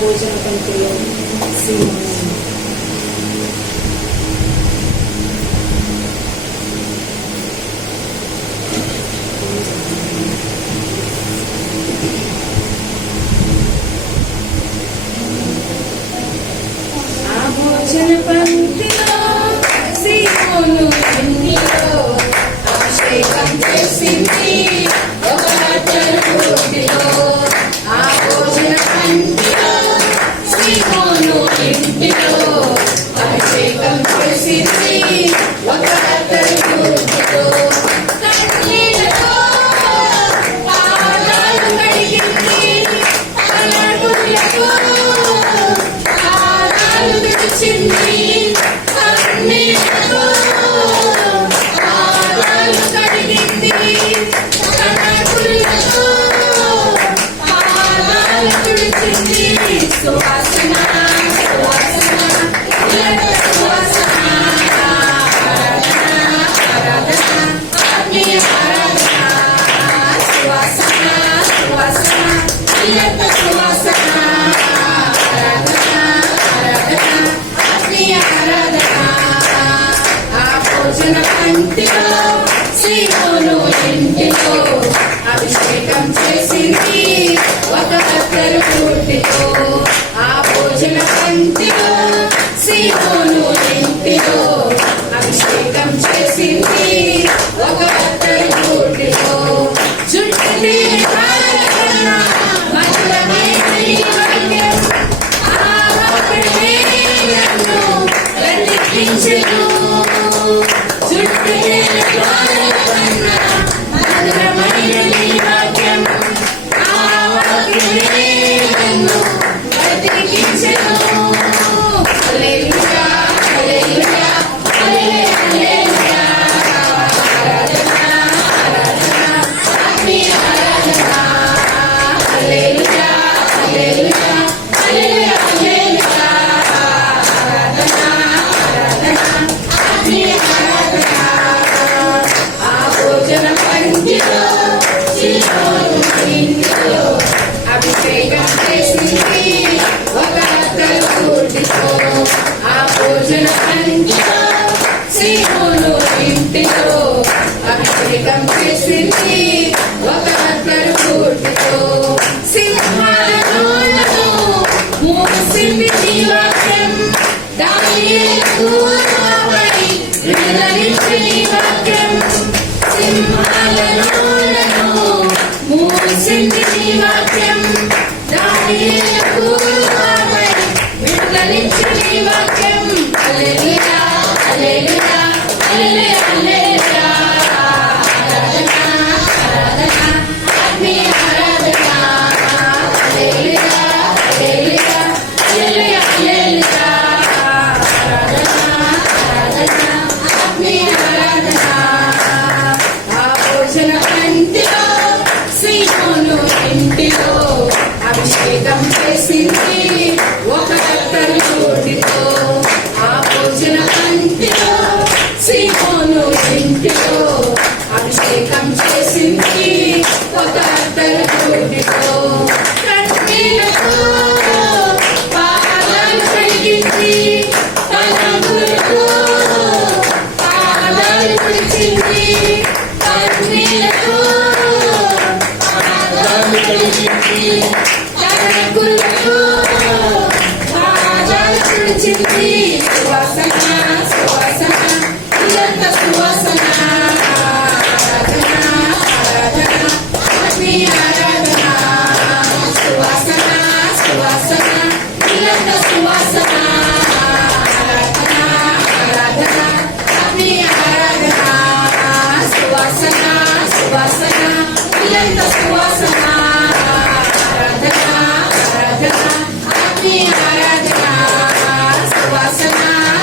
భోజన పంక్తిలో భోజన పంక్తిలో సీమోను ఇంటిలో అభిషేకం చేసింది ఒక రొట్టెలో. ఆ భోజన పంక్తిలో సీమోను ఇంటిలో అభిషేకం చేసింది ఒక రొట్టెలో. కన్నీళ్లతో పాదాలు కడిగింది, తలగుళ్ళతో కన్నీళ్లతో పాదాలు కడిగింది, తలగుళ్ళతో పాదాలు తుడిచింది. సువాసన సువాసన సువాసన ఆరాధన ఆత్మీయ ఆరాధన సువాసన సువాసన సువాసన భోజన పంక్తిలో సీమోను ఇంటిలో అభిషేకం చేసింది ఒక రొట్టెల రొట్టెలో. ఆ భోజన పంక్తిలో సీమోను ఇంటిలో అభిషేకం చేసింది ఒక రొట్టెల రొట్టెలో. చుట్టూ కన్నా మధురమైన ఈ వాక్యం ఆ వాక్యమే నన్ను బ్రతికించెను. మధురమైన ఈ వాక్యం ఆ వాక్యమే నన్ను బ్రతికించెను. హల్లెలూయా హల్లెలూయా హల్లెలూయా ఆరాధన ఆరాధన ఆత్మీయ ఆరాధన హల్లెలూయా హల్లెలూయా హల్లెలూయా ఆరాధన ఆరాధన ఆత్మీయ ఆరాధన. ఆ భోజన పంక్తిలో సీమోను ఇంటిలో అభిషేకం చేసింది ఒక రొట్టెల రొట్టెలో. ఆ భోజన పంక్తిలో సీమోను ఇంటిలో అభిషేకం చేసింది ఒక రొట్టెల రొట్టెలో. సింహాలను మూసింది నీ వాక్యం, దానియేలుకు నాపై విడుదలించి నీ వాక్యం. సింహాలను మూసింది నీ వాక్యం, దానియేలుకు నాపై విడుదలించి నీ వాక్యం. హల్లెలూయా హల్లెలూయా హల్లెలూయా హల్లెలూయా ఆరాధన ఆరాధన ఆత్మీయ ఆరాధన హల్లెలూయా హల్లెలూయా హల్లెలూయా హల్లెలూయా ఆరాధన ఆరాధన ఆత్మీయ ఆరాధన. ఆ భోజన పంక్తిలో సీమోను ఇంటిలో అభిషేకం చేసింది ఒక రొట్టెల రొట్టెలో. ఆ భోజన పంక్తిలో సీమోను ఇంటిలో అభిషేకం చేసింది ఒక రొట్టెల రొట్టెలో. కన్నీళ్లతో పాదాలు కడిగింది, తలగుళ్ళతో పాదాలు తుడిచింది. కన్నీళ్లతో పాదాలు కడిగింది, తలగుళ్ళతో పాదాలు తుడిచింది. సువాసన సువాసన ఇదంత సువాసన ఆరాధన ఆరాధన ఆత్మీయ ఆరాధన సువాసన సువాసన ఇదంత సువాసన ఆరాధన ఆరాధన ఆత్మీయ ఆరాధన సువాసన సువాసన ఇదంత సువాసన ఆరాధన ఆరాధన ఆత్మీయ ఆరాధన సువాసన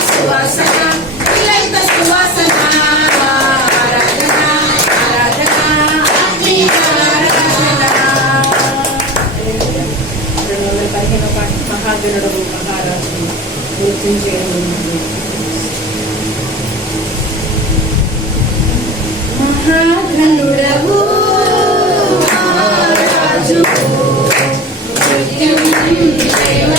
సువాసన ఇదంత సువాసన ఆరాధన ఆరాధన ఆత్మీయ ఆరాధన. 215వ పాట మహాగణుడు మహారాజు గుర్తించేయడం. మహాగణుడవు మహారాజు మృత్యుంజయుడవు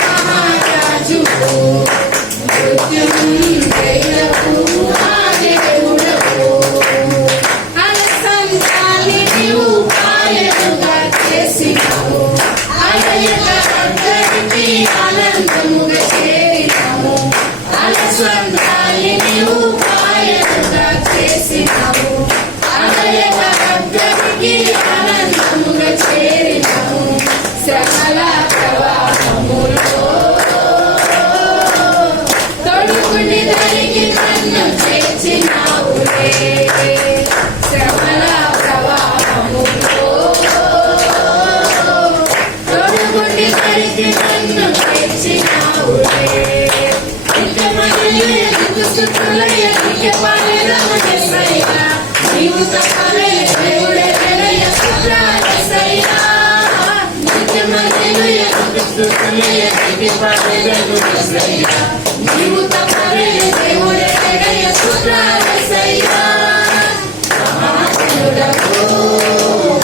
మహారాజువు మృత్యుంజయుడవు మా దేవుడవు అలసందాన్ని నీవు పాయలుగా చేసినావు అలయక అద్దరికి ఆనందముగా చేరినావు అలసందాన్ని నీవు పాయలుగా చేసినావు అలయక అద్దరికి ఆనందముగా చేరినావు శ్రమల ప్రవాహములో తొడుగుని దరికి నన్ను చేర్చినావులే శ్రమల ప్రవాహములో తొడుగుని దరికి నన్ను చేర్చినావులే నిత్యమయ్యే స్తుతులయ్య నిత్యపాలెదము యేసయ్యా నీవు తప్పలే దేవుడే వెలయ స్తుతులయ్యా నీవు తప్పలే దేవుడే వెలయ స్తుతులయ్యా మహాజనుడవు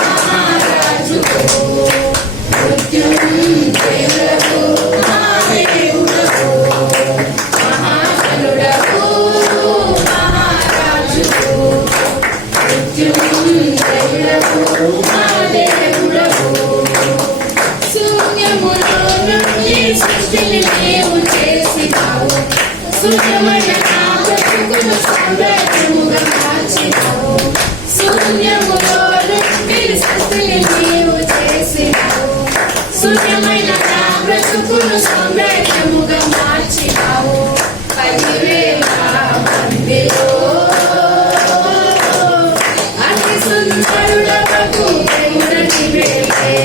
మహారాజువు మృత్యుంజయుడవు మా దేవుడవు మహాజనుడవు మహారాజువు మృత్యుంజయుడవు మా దేవుడవు శూన్యములో నుండి సృష్టిని నీవు చేసినావు శూన్యమైన నా బ్రతుకును సౌందర్యముగా మార్చినావు శూన్యములో నుండి సృష్టిని నీవు చేసినావు శూన్యమైన నా బ్రతుకును సౌందర్యముగా మార్చినావు 10,000 మందిలో అతి సుందరుడవకు దేవుడ నీవేలే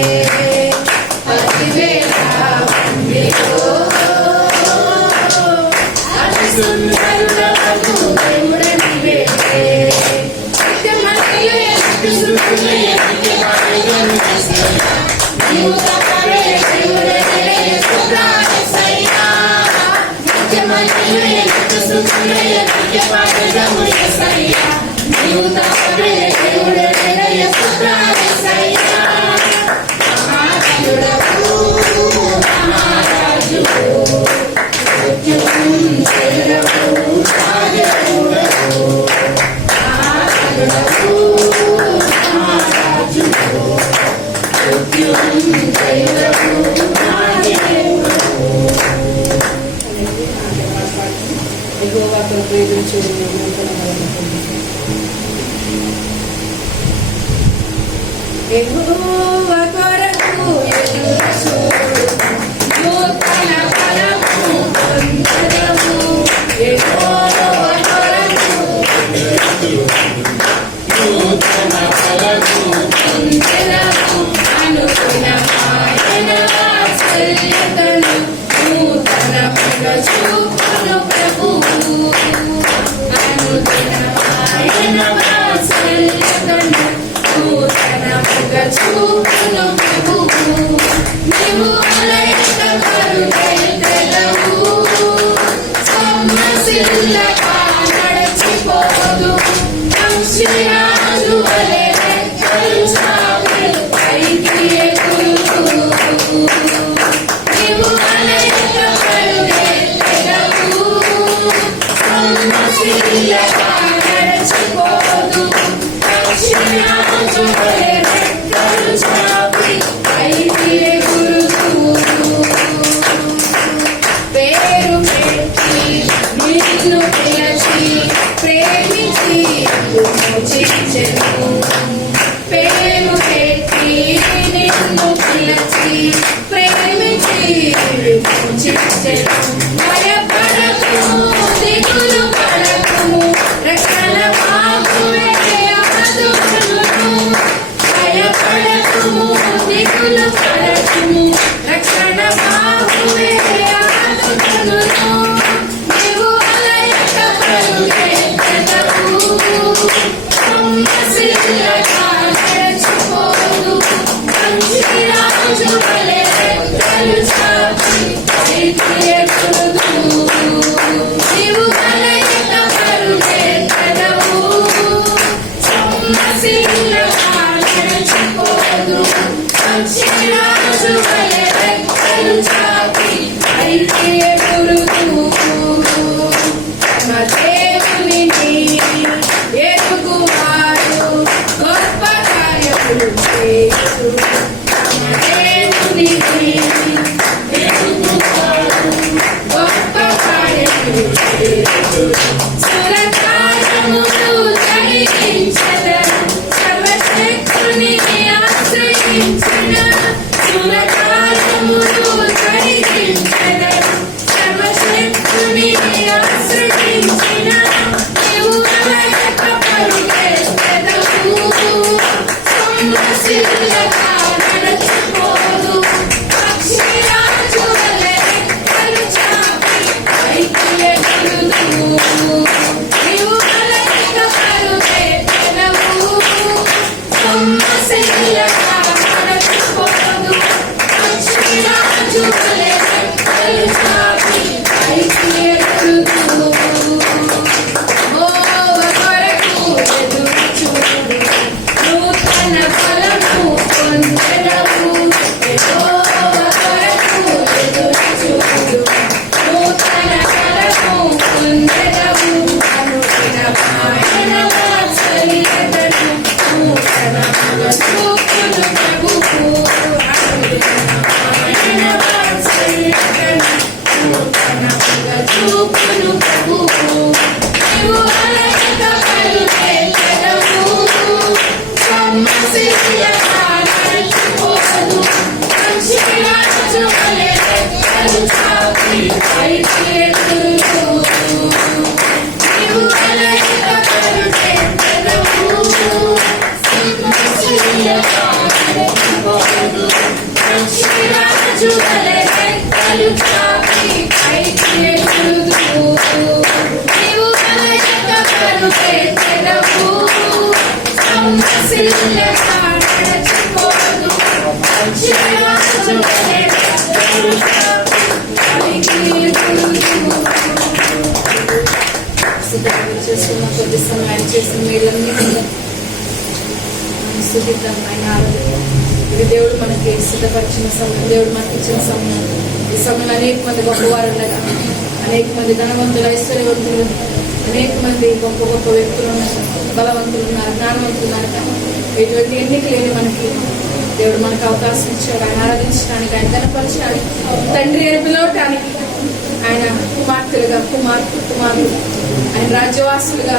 10,000 మందిలో అతి సుందరుడవకు దేవుడ నీవేలే నిత్యమయ్యే స్తుతులయ్య నిత్యపాలెదము యేసయ్యా నీవు తప్పలే దేవుడే వెలయ స్తుతులయ్యా నిత్యమయ్యే స్తుతులయ్య నిత్యపాలెదము యేసయ్యా నీవు తప్పలే దేవుడే వెలయ స్తుతులయ్యా మహాజనుడవు మహారాజువు మృత్యుంజయుడవు మా దేవుడవు మహాజనుడవు మహారాజువు మృత్యుంజయుడవు మా దేవుడవు యెహోవా కొరకు ఎదురుచూడు యెహోవా కొరకు ఎదురుచూడు నూతన బలము పొందెదము యెహోవా కొరకు నూతన బలము పొందెదము అనుగుణమైన వాత్సల్యతను నూతన పగ చూపును ప్రభువు అనుగుణమైన వాత్సల్యతను నూతన పగ చూపును ప్రభువు నీవు అలయక పరుగెత్తెదవు సొమ్మసిల్లక నడచిపోదు వంశీరాజు వలె రెక్కలు చాపి పైకి ఎగురుదు నీవు అలయక పరుగెత్తెదవు సొమ్మసిల్లక నడచిపోదు వంశీరాజు వలె రెక్కలు చాపి పైకి ఎగురుదు పేరు పెట్టి నిన్ను పిలిచి ప్రేమించి మోచించెను పేరు పెట్టి నిన్ను పిలిచి ప్రేమించి మోచించెను భయపడకుము దిగులు పడకుము రక్షణ బాగువే ఆదుకొనును భయపడకుము దిగులు పడకుము రక్షణ బాగువే ఆదుకొనును నీవు అలయక పరుగెత్తెదవు సొమ్మసిల్లక నడచిపోదు వంశీరాజు వలె రెక్కలు చాపి పైకి ఎగురుదు నీవు అలయక పరుగెత్తెదవు సొమ్మసిల్లక నడచిపోదు వంశీరాజు వలె రెక్కలు రాజు వలె రెక్కలు చాపి పైకి ఎగురుతూ యెహోవా కొరకు ఎదురు చూడు నూతన బలము పొందెదవు యెహోవా కొరకు ఎదురు చూడు నూతన బలము పొందెదవు అనుదిన ఆయన వాత్సల్యతను నూతనముగా చూపును ప్రభువు ఆయన వాత్సల్యతను నూతనముగా చూపును ప్రభువు నీవు అలయక పలుకెదవు సొమ్మసిల్లగా నడిచిపోదు మంచి రాజు వలె రెక్కలు చాపి పైకి ఎగురుతూ నీవు అలయక పలుకెదవు సొమ్మసిల్లగా నడిచిపోదు మంచి రాజు వలె రెక్కలు చాపి పైకి ఎగురుతూ నీవు అలయక పలుకెదవు సొమ్మసిల్లగా నడిచిపోదు మంచి రాజు వలె రెక్కలు చాపి పైకి ఎగురుతూ చేసుకున్న కొద్ది సమయాన్ని చేసిన మేలన్నీ స్తుతిద్దాం. ఆయన ఆరాధిద్దాం. ఇది దేవుడు మనకి సిద్ధపరిచిన సమయం, దేవుడు మనకి ఇచ్చిన సమయం. ఈ సమయంలో అనేక మంది గొప్పవారు ఉండగా, అనేక మంది ధనవంతులు, ఐశ్వర్యవంతులు, అనేక మంది గొప్ప గొప్ప వ్యక్తులు ఉన్నారు, బలవంతులు ఉన్నారు, జ్ఞానవంతులు ఉన్నారు. కానీ ఎటువంటి ఎన్నిక లేని మనకి దేవుడు మనకు అవకాశం ఇచ్చాడు. ఆయన ఆరాధించడానికి, ఆయన ధనపరచడానికి, తండ్రి అని పిలవటానికి, ఆయన కుమార్తెలుగా కుమారులు ఆయన రాజ్యవాసులుగా,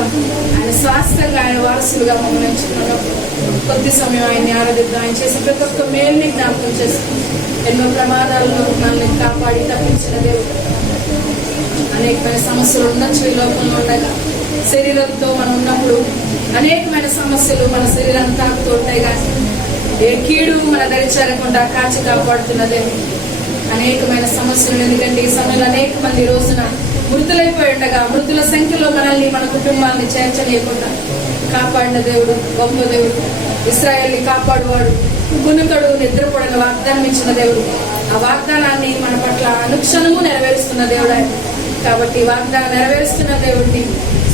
ఆయన శాస్త్రంగా, ఆయన వారసులుగా మమ్మల్ని ఎంచుకున్నాం. కొద్ది సమయం ఆయన్ని ఆరాధిద్దాం. ఆయన చేసిన ప్రతి ఒక్క మేలుని జ్ఞాపకం చేసుకుని ఎన్నో ప్రమాదాలను మనల్ని కాపాడి తప్పించిన దేవుడు. అనేకమైన సమస్యలు ఉండొచ్చు ఈ లోకంలో ఉండగా, శరీరంతో మనం ఉన్నప్పుడు అనేకమైన సమస్యలు మన శరీరాన్ని తాకుతూ ఉంటాయి. కానీ ఏ కీడు మన దరి చేరకుండా కాచి కాపాడుతున్నదే అనేకమైన సమస్యలు. ఎందుకంటే ఈ సమయంలో అనేక మంది రోజున మృతులైపోయి ఉండగా, మృతుల సంఖ్యలో మనల్ని, మన కుటుంబాన్ని చేర్చలేకుండా కాపాడిన దేవుడు, గొప్ప దేవుడు, ఇశ్రాయేలుని కాపాడువాడు, కునుకడు నిద్రపోడని వాగ్దానం ఇచ్చిన దేవుడు. ఆ వాగ్దానాన్ని మన పట్ల అనుక్షణము నెరవేరుస్తున్న దేవుడు ఆయన. కాబట్టి వాగ్దానం నెరవేరుస్తున్న దేవుడిని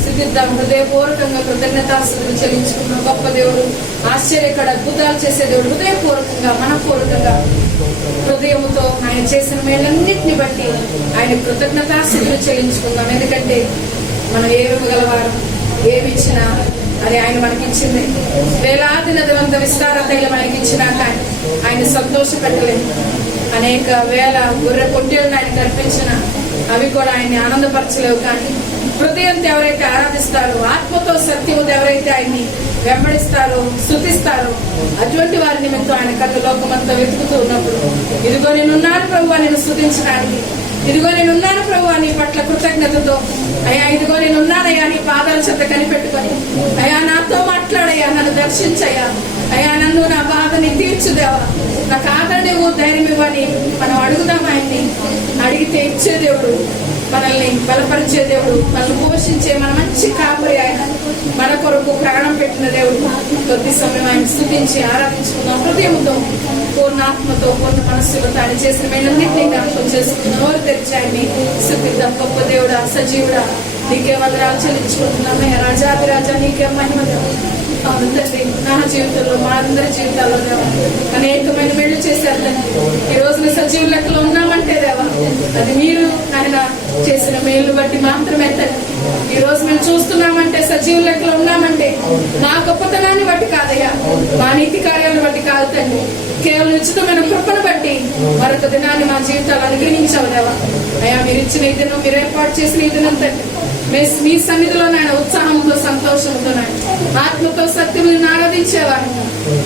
స్తుతిద్దాం. హృదయపూర్వకంగా కృతజ్ఞతాస్తుతులు చెల్లించుకున్న గొప్ప దేవుడు, ఆశ్చర్యకర అద్భుతాలు చేసే దేవుడు. హృదయపూర్వకంగా, మనపూర్వకంగా, హృదయముతో ఆయన చేసిన మేలన్నింటిని బట్టి ఆయన కృతజ్ఞతాస్తుతులు చెల్లించుకుందాం. ఎందుకంటే మనం ఏమిగలవారు, ఏమిచ్చినా అది ఆయన మనకిచ్చింది. వేలాది నదులంత విస్తార తైలం ఆయనకి ఇచ్చినా కానీ ఆయన సంతోష పెట్టలేదు. అనేక వేల గొర్రె పొట్టేలను ఆయన కల్పించిన అవి కూడా ఆయన్ని ఆనందపరచలేవు. కానీ హృదయంతో ఎవరైతే ఆరాధిస్తారో, ఆత్మతో సత్యముతో ఎవరైతే ఆయన్ని వెంబడిస్తారో, స్తుతిస్తారో, అటువంటి వారి నిమిత్తం ఆయన కన్ను లోకమంతా వెతుకుతూ ఉన్నప్పుడు, ఇదిగో నేనున్నాను ప్రభువా నేను స్తుతించడానికి, ఇదిగో నేనున్నాను ప్రభువా నీ పట్ల కృతజ్ఞతతో, అయ్యా ఇదిగో నేనున్నానయ్యా నీ పాదాల చెత్త కనిపెట్టుకొని, అయ్యా నాతో మాట్లాడయ్యా, నన్ను దర్శించయ్యా, అయ్యా నన్ను నా బాధని తీర్చుదేవా, నాకు ఆదరణవు, ధైర్యం ఇవ్వని మనం అడుగుదాం. ఆయన్ని అడిగితే ఇచ్చే దేవుడు, మనల్ని బలపరిచే దేవుడు, మనల్ని పోషించే మన మంచి కాపరి ఆయన, మన కొరకు ప్రాణం పెట్టిన దేవుడు. కొద్ది సమయం ఆయన స్తుతించి ఆరాధించుకుందాం. హృదయంతో, పూర్ణాత్మతో, పూర్ణ మనస్సులతో ఆయన చేసిన మేలన్నింటినీ జ్ఞాపకం చేసుకుందాం. నోరు తెరిచి ఆయన్ని స్తుతిద్దాం. గొప్ప దేవుడా, సజీవుడా, నీకే వందనాలు చెల్లించుకుంటున్నాం. రాజాదిరాజా నీకే మహిమ. అవును తండ్రి, నా జీవితంలో, మా అందరి జీవితాల్లో దేవా అనేకమైన మేలు చేశారు తండ్రి. ఈ రోజున సజీవ లెక్కలో ఉన్నామంటే దేవా అది మీరు ఆయన చేసిన మేలు బట్టి మాత్రమే తండ్రి. ఈ రోజు మేము చూస్తున్నామంటే, సజీవ లెక్కలో ఉన్నామంటే మా గొప్పతనాన్ని బట్టి కాదయ్యా, మా నీతి కార్యాలను బట్టి కాదు తండ్రి. కేవలం ఉచితమైన కృపను బట్టి మరొక దినాన్ని మా జీవితాలు అనుగ్రహించావు దేవా. అయ్యా మీరు ఇచ్చిన ఈ దినం, మీరు ఏర్పాటు చేసిన ఈ దినం తండ్రి, మీ సన్నిధిలో నాయన ఉత్సాహంతో, సంతోషంతో, ఆత్మతో, సత్యములను ఆరాధించేవారు.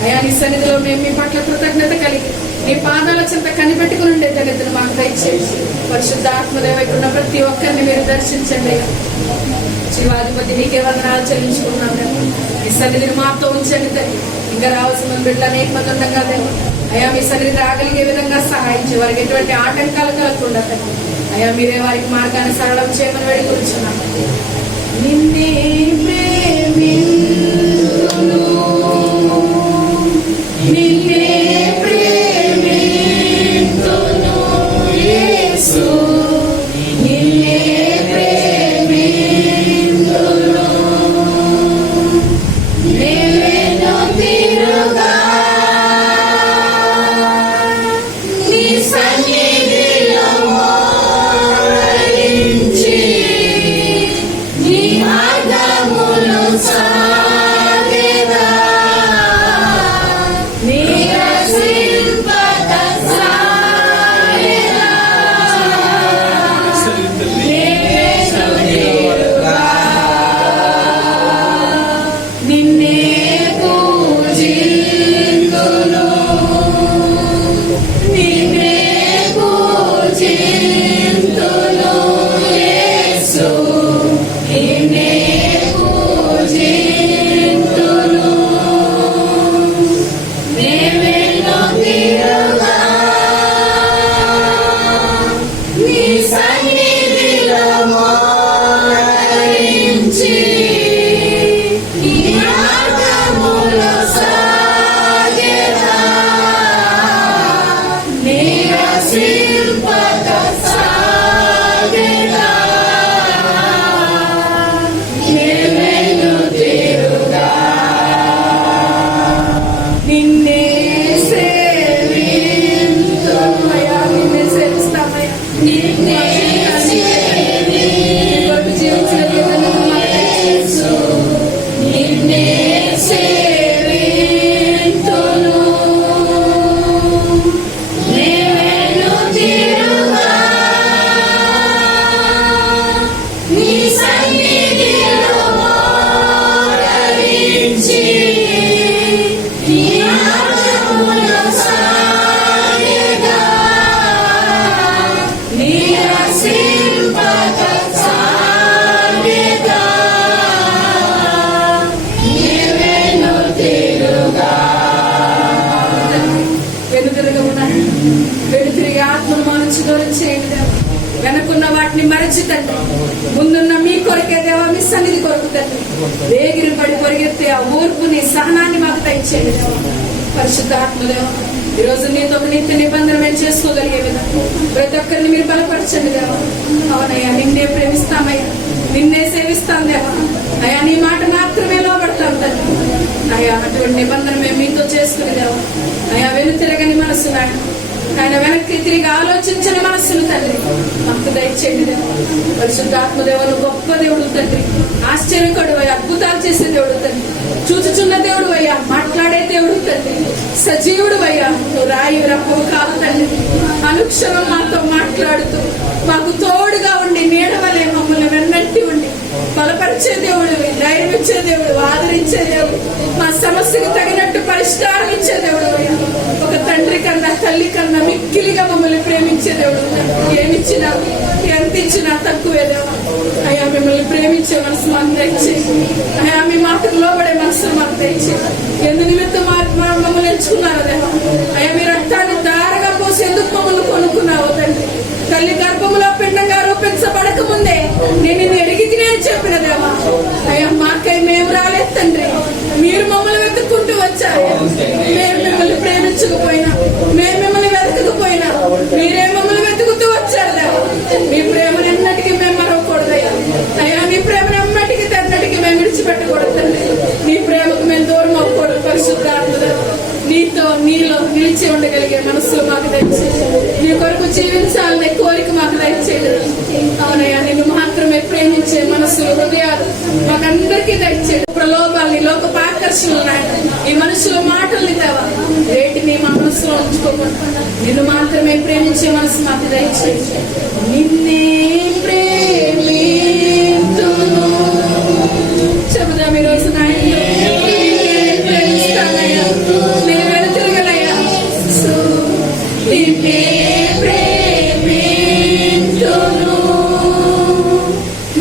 అయ్యా నీ సన్నిధిలో మేము మీ పట్ల కృతజ్ఞత కలిగి నీ పాదాల చెంత కనిపెట్టుకుని ఉండే తల్లిదండ్రులు మాకు దయచేసి పరిశుద్ధ ఆత్మదేవ ఇక్కడ ప్రతి ఒక్కరిని మీరు దర్శించండి. జీవాధిపతి నీకే వందనాలు చెల్లించుకున్నాం. మీ సన్నిధిని మాతో ఉంచండి తల్లి. ఇంకా రావాల్సిన బిడ్డలు అనేక మంది ఉండగా అయ్యా మీ సన్నిధి రాగలిగే విధంగా సహాయం చేయ, వారికి ఎటువంటి ఆటంకాలు కలగకుండా తల్లి. అయ్యా మీరే వారికి మార్గాన్ని సరళం చేయమని వేడుకొచ్చున్నాం. నిన్నే ప్రేమింతును, నిన్నే ప్రేమింతును, ఆత్మను మా నుంచి దూరం చేయండి దేవా. వెనకున్న వాటిని మరచి తండ్రి, ముందున్న మీ కొరకే దేవా, మీ సన్నిధి కొరకు తండ్రి వేగిరి పడి పొరిగెత్తే ఆ ఓర్పుని సహనాన్ని మాకు దయచేయండి దేవా. పరిశుద్ధ ఆత్మదేవ, ఈ రోజు నీతో ఒక నిత్య నిబంధన మేము చేసుకోగలిగే విధంగా ప్రతి ఒక్కరిని మీరు బలపరచండి దేవా. అవునయ్యా, నిన్నే ప్రేమిస్తామయ్యా, నిన్నే సేవిస్తాం దేవా. అయ్యా, నీ మాట మాత్రమే లోబడతాం తండ్రి. అయ్యా, అటువంటి నిబంధన మేము మీతో చేసుకుని దేవా. అయ్యా, వెనుతిరగని మనసు నాయన, ఆయన వెనక్కి తిరిగి ఆలోచించని మనస్సును తండ్రి మాకు దయచేయండి దేవా. పరిశుద్ధాత్మదేవులు గొప్ప దేవుడు తండ్రి, ఆశ్చర్యకరుడు అయ్యా, అద్భుతాలు చేసే దేవుడు తండ్రి, చూచుచున్న దేవుడు అయ్యా, మాట్లాడే దేవుడు తండ్రి, సజీవుడు అయ్యా. నువ్వు రాయి రప్పవు కాదు తండ్రి, అనుక్షణం మాతో మాట్లాడుతూ మాకు తోడుగా ఉండి నీడవలే మమ్మల్ని వెన్నట్టి ఉండి బలపరిచే దేవుడు, ధైర్యం ఇచ్చే దేవుడు, ఆదరించే దేవుడు, మా సమస్యకు తగినట్టు పరిష్కారం ఇచ్చే దేవుడు అయ్యా. ఒక తండ్రి కన్నా తల్లి కన్నా మిక్కిలిగా మమ్మల్ని ప్రేమించే దేవుడు. ఏమిచ్చినా ఎంత ఇచ్చినా తక్కువే దేవా. అయ్యా, మిమ్మల్ని ప్రేమించే మనసు మాకు దయచేసి, అయ్యా మీ మాటకు లోబడే మనసు మాకు దయచేసి. ఎందు నిమిత్తం మమ్మల్ని ఎంచుకున్నారో దేవా. అయ్యా, మీ రక్తాన్ని దారగా పోసి ఎందుకు మమ్మల్ని కొనుక్కున్నావో తండ్రి. తల్లి గర్భములో పిండంగా రూపించబడక ముందే నేను ఎరిగి నేను చెప్పిన దేవా. అయ్యా, మాకై మేము రాలేదు తండ్రి, మీరు మమ్మల్ని వెతుక్కుంటూ వచ్చారు. మేము మిమ్మల్ని ప్రేమించకపోయినా, మేము మిమ్మల్ని వెతకకపోయినా, మీరే మమ్మల్ని వెతుకుతూ వచ్చారు దేవా. మీ ప్రేమను ఎన్నటికీ మేము మరవకూడదయ్యా. అయ్యా, మీ ప్రేమను ఎన్నటికీ తెన్నటికీ మేము విడిచిపెట్టకూడదు తండ్రి. నీ ప్రేమకు మేము దూరం అవ్వకూడదు. పరిశుద్ధాత్మ నీతో నీలో నిలిచి ఉండగలిగే మనసు మాకు దయచేయండి. నీ కొరకు జీవించాలనే కోరిక మాకు దయచేయండి. అవునయ్యా, నిన్ను మాత్రమే ప్రేమించే మనసులు, హృదయాలు మాకందరికీ దయచేయండి. ప్రలోభాలని, లోక ఆకర్షణలు, ఈ మనుషుల మాటల్ని దేవా వేటిని మా మనసులో ఉంచుకోకుండా నిన్ను మాత్రమే ప్రేమించే మనసు మాకు దయచేయండి. నిన్నే ప్రేమింతును చెబుదాం ఈ రోజు నాయన. ప్రేమిస్తానయ్యా, నేను వెనుతిరగనయ్యా. నిన్నే ప్రేమింతును,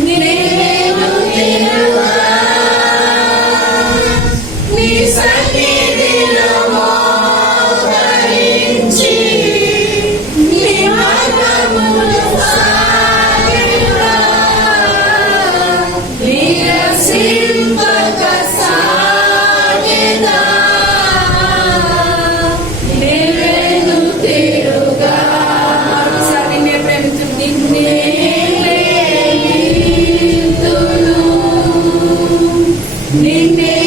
నేను తిరుగా నీ సన్నిధిలో మోకరించి నీ మార్గములు సాగెదా. నీరసింపక సాగెదా, నేను తిరుగా. ఒకసారి నిన్నే ప్రేమించును, నిన్నే ప్రేమింతును, నిన్నే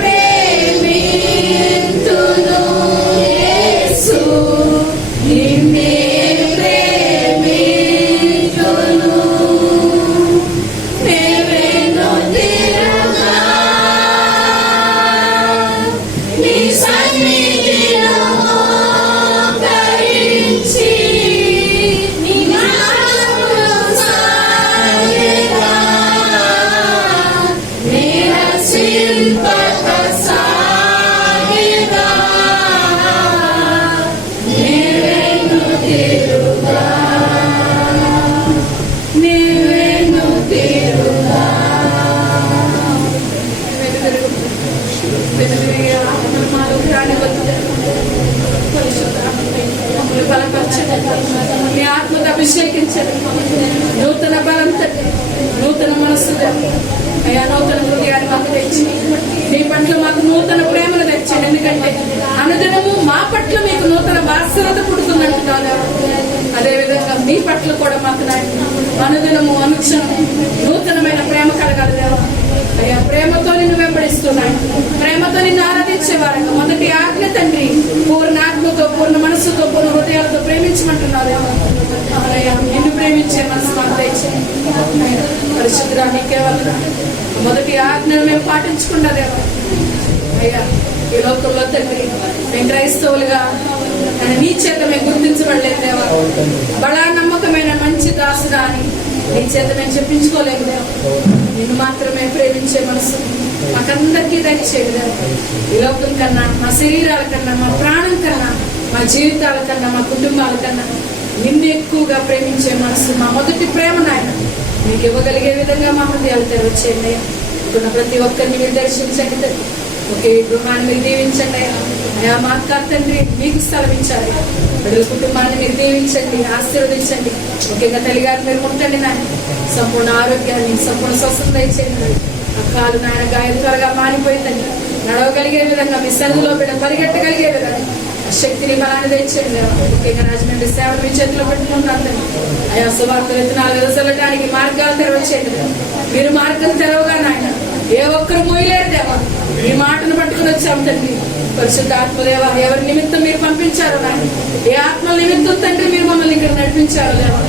ప్రేమింతును యేసు, నిన్నే ప్రేమింతును. నేనెన్నో తిరుగా నీ సన్నిధిలో మోకరించి నీ మార్గములో సాగెదా. నిరసింపక సాగెదా, నేనెన్నో తిరుగా, నేనెన్నో తిరుగా. మమ్మల్ని బలపరచండి, మీ ఆత్మతో అభిషేకించండి. నూతన బలం తండ్రి, నూతన మనస్సు అయ్యా, నూతన హృదయాన్ని మాకు తెచ్చి నీ పట్ల మాకు నూతన ప్రేమను తెచ్చండి. ఎందుకంటే అనుదినము మా పట్ల మీకు నూతన వాత్సల్యత పుడుతుందంటున్నాను. అదేవిధంగా మీ పట్ల కూడా మాకు అనుదినము అనుక్షణం నూతనమైన ప్రేమ కలగాలి దేవా. అయ్యా, ప్రేమతో నిన్ను వెంబడిస్తున్నాను, ప్రేమతో నిన్ను ఆరాధించేవారంగా. మొదటి ఆజ్ఞ తండ్రి, పూర్ణ ఆత్మతో, పూర్ణ మనస్సుతో, పూర్ణ హృదయాలతో ప్రేమించమంటున్నారు దేవా. అయ్యా, నిన్ను ప్రేమించే మనసు మాకు దయచేయండి. పరిశుద్ధుడా, నీకే వందనాలు. మొదటి ఆజ్ఞను మేము పాటించకుండా దేవా. అయ్యా, ఈ లోకంలో తండ్రి మేము క్రైస్తవులుగా నీ చేత మేము గుర్తించబడలేదు దేవా. బడా నమ్మకమైన మంచి దాసుడా అని నీ చేత మేము చెప్పించుకోలేము దేవా. నిన్ను మాత్రమే ప్రేమించే మనసు మాకందరికీ దయచేయండి దేవా. ఈ లోకం కన్నా, మా శరీరాల కన్నా, మా ప్రాణం కన్నా, మా జీవితాల కన్నా, మా కుటుంబాల కన్నా నిన్ను ఎక్కువగా ప్రేమించే మనసు మా మొదటి ప్రేమ నాయన మీకు ఇవ్వగలిగే విధంగా మా హృదయాలు తెరవచ్చేయండి. ఇప్పుడు ప్రతి ఒక్కరిని మీరు దర్శించండి. ఒకే గృహాన్ని మీరు దీవించండి అయా. మా అక్క తండ్రి మీకు స్థలం ఇచ్చారు. బిడ్డల కుటుంబాన్ని మీరు దీవించండి, ఆశీర్వదించండి. ముఖ్యంగా తల్లిగారు మీరు ఉంటండి నాయన. సంపూర్ణ ఆరోగ్యాన్ని, సంపూర్ణ స్వస్థత ఇచ్చేయండి. అక్కాలు నాయన గాయం త్వరగా మానిపోయిందండి. నడవగలిగే విధంగా మీ సన్నిధిలో బిడ్డ పరిగెట్టగలిగే విధంగా శక్తిని బలాన్ని తెచ్చండి. ముఖ్యంగా రాజమండ్రి సేవలు మీ చేతిలో పెట్టుకుంటాను. అయా సువార్త విత్తనాలు వెదజల్లడానికి మార్గాలు తెరవచ్చేయండి. మీరు మార్గం తెరవగా నాయన ఏ ఒక్కరు మోయలేరు దేవా. మీ మాటను పట్టుకుని వచ్చాం తండ్రి. పరిశుద్ధ ఆత్మదేవ ఎవరి నిమిత్తం మీరు పంపించారు నాయన, ఏ ఆత్మల నిమిత్తం తండ్రి మీరు మమ్మల్ని ఇక్కడ నడిపించారు దేవా.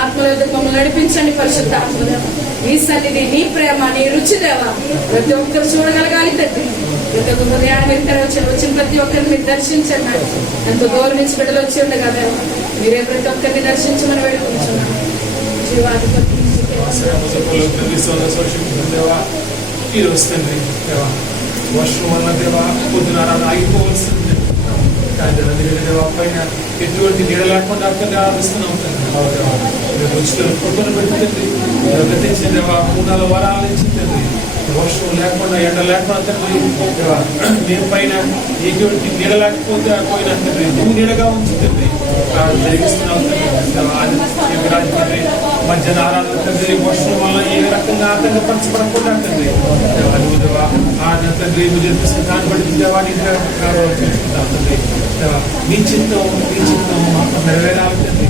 ఆత్మల యొద్దకు మమ్మల్ని నడిపించండి పరిశుద్ధ ఆత్మదేవ. నీ సన్నిధి, నీ ప్రేమ, నీ రుచి దేవా ప్రతి ఒక్కరు చూడగలగాలి తండ్రి. ప్రతి ఒక్క హృదయాన్ని మీరు తెరవచ్చారు. వచ్చిన ప్రతి ఒక్కరిని మీరు దర్శించండి నాయన. ఎంతో దూరం నుంచి బిడ్డలు వచ్చి ఉండగా దేవా మీరే ప్రతి ఒక్కరిని దర్శించమని వేడుకుంటున్నాను. జీవాధిపతి వర్షం వల్ల దేవా పొద్దున ఆగిపోవలసింది. కానీ దేవా పైన ఎటువంటి నీడ లేకుండా అక్కడ ఆలోచిస్తున్నాం పొద్దున పెట్టింది. గతించిన దేవా 3-4 వారాల నుంచి తండ్రి వర్షం లేకుండా ఎండ లేకుండా తండ్రి నేను పైన ఎటువంటి నీడ లేకపోతే పోయినా తండ్రి నువ్వు నీడగా ఉంచుతుంది జరిగిస్తున్నాం తండ్రి. మధ్యాహ్న ఆరాధన తండ్రి వర్షం వల్ల ఏ రకంగా ఆటంక పంచబడకుండా తండ్రి తండ్రి దాన్ని బట్టి దేవాన్ని తండ్రి నీ చిత్తం మాకు నెరవేరాలి తండ్రి.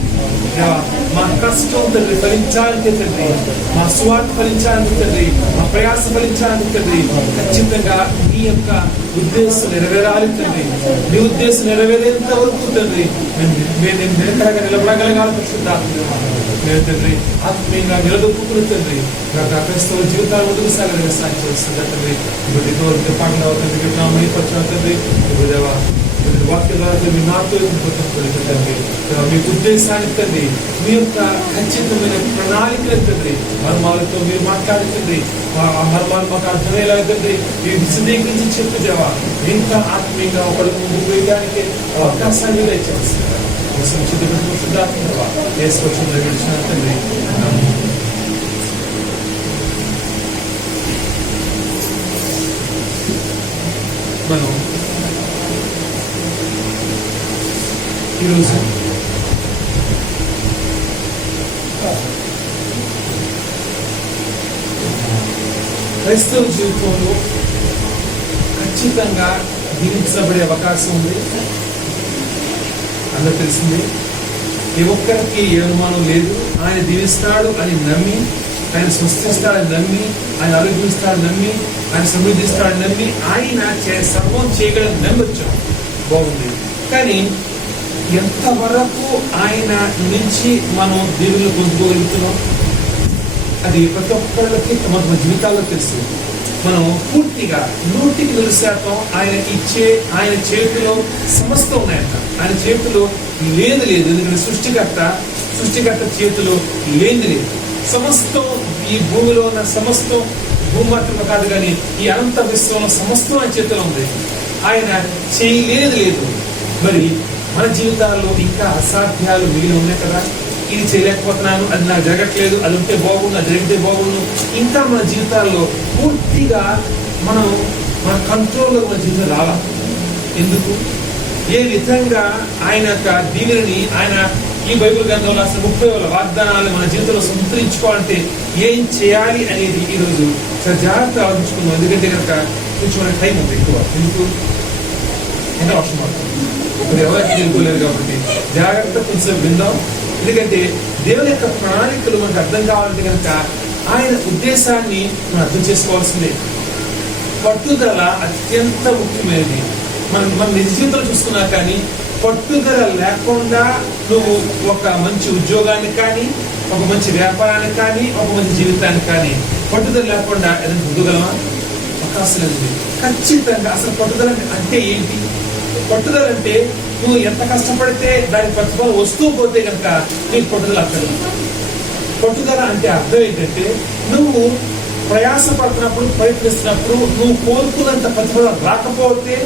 మా కష్టం తండ్రి ఫలించాలంటే తండ్రి, మా స్వార్థ ఫలించాలంటే తండ్రి, మా ప్రయాస ఫలించాలంటే తండ్రి ఖచ్చితంగా నీ యొక్క ఉద్దేశం నెరవేరాలి తండ్రి. నీ ఉద్దేశం నెరవేరేంత వరకు తండ్రి మేము నిరంతరంగా నిలబడగలగాలి పరిశుద్ధాత్మ తండ్రి. ఆత్మీయంగా నిలదొక్కుకుని తండ్రి క్రైస్తవ జీవితాలు ముందుకు సాగడానికి సాయం చేస్తుంది తండ్రి. ఇప్పుడు పాటలు అవుతుంది తండ్రి. దేవా వాక్య ద్వారా మీ నాతో తండ్రి మీకు ఉద్దేశాన్ని తండ్రి, మీ యొక్క ఖచ్చితమైన ప్రణాళికలు తండ్రి, మర్మాలతో మీరు మాట్లాడుతుంది. ఆ మర్మాలు మాకు అర్థమయ్యేలా తండ్రి మీరు విశదీకరించి చెప్పు దేవా. ఇంకా ఆత్మీయంగా ఒకరు ముందుకు వేయడానికి అవకాశాన్ని దయచేస్తున్నారు. తండ్రి మనం ఈరోజు క్రైస్తవ జీవితంలో ఖచ్చితంగా దీవించబడే అవకాశం ఉంది. అందరూ తెలిసింది. ఏ ఒక్కరికి ఏ అనుమానం లేదు. ఆయన దీవిస్తాడు అని నమ్మి, ఆయన స్వస్థిస్తాడని నమ్మి, ఆయన ఆరోగ్యమిస్తాడని నమ్మి, ఆయన సమృద్ధిస్తాడని నమ్మి, ఆయన సర్వం చేయగలని నమ్మొచ్చాం. బాగుంది. కానీ ఎంతవరకు ఆయన నుంచి మనం దేవుళ్ళు పొందుకోగలుగుతున్నాం అది ప్రతి ఒక్కళ్ళకి తమ జీవితాల్లో తెలుసు. మనం పూర్తిగా 100% ఆయన చేతిలో సమస్తం ఉన్నాయంట. ఆయన చేతిలో లేదు. ఎందుకంటే సృష్టికర్త చేతిలో లేదు. సమస్తం ఈ భూమిలో ఉన్న సమస్తం భూమి మాత్రమే కాదు కానీ ఈ అనంత విశ్వంలో సమస్తం ఆయన చేతిలో ఉంది. ఆయన చేయలేదు. మరి మన జీవితాల్లో ఇంకా అసాధ్యాలు మిగిలి ఉన్నాయి కదా. ఇది చేయలేకపోతున్నాను, అది నాకు జరగట్లేదు, అది ఉంటే బాగుండు, అది జరిగితే బాగుండు. ఇంకా మన జీవితాల్లో పూర్తిగా మన కంట్రోల్లో మన జీవితం రావాలి. ఎందుకు? ఏ విధంగా ఆయన యొక్క దీనిని ఆయన ఈ బైబిల్ గ్రంథంలో అసలు 30 వాగ్దానాలు మన జీవితంలో సంతరించుకోవాలంటే ఏం చేయాలి అనేది ఈరోజు చాలా జాగ్రత్త ఆలోచించుకుందాం. ఎందుకంటే కనుక కొంచెం టైం ఉంది ఎక్కువ. ఎందుకు? ఎంత వర్షం పడుతుంది, ఇప్పుడు ఎవరు తెలుసుకోలేరు కాబట్టి జాగ్రత్త కొంచెం విందాం. ఎందుకంటే దేవుని యొక్క ప్రణాళికలు మనకు అర్థం కావాలంటే కనుక ఆయన ఉద్దేశాన్ని మనం అర్థం చేసుకోవాల్సిందే. పట్టుదల అత్యంత ముఖ్యమైనది. మన నిజ జీవితంలో చూసుకున్నా కానీ పట్టుదల లేకుండా నువ్వు ఒక మంచి ఉద్యోగాన్ని కానీ, ఒక మంచి వ్యాపారానికి కానీ, ఒక మంచి జీవితానికి కానీ పట్టుదల లేకుండా ఏదైనా పొందగలమా? అవకాశం లేదు. ఖచ్చితంగా అసలు పట్టుదల అంటే ఏంటి? పట్టుదల అంటే నువ్వు ఎంత కష్టపడితే దాని ప్రతిఫలం వస్తూ పోతే కనుక నీకు పట్టుదల అర్థం. పట్టుదల అంటే అర్థం ఏంటంటే నువ్వు ప్రయాసపడుతున్నప్పుడు, ప్రయత్నిస్తున్నప్పుడు నువ్వు కోరుకున్నంత ప్రతిఫలం రాకపోతే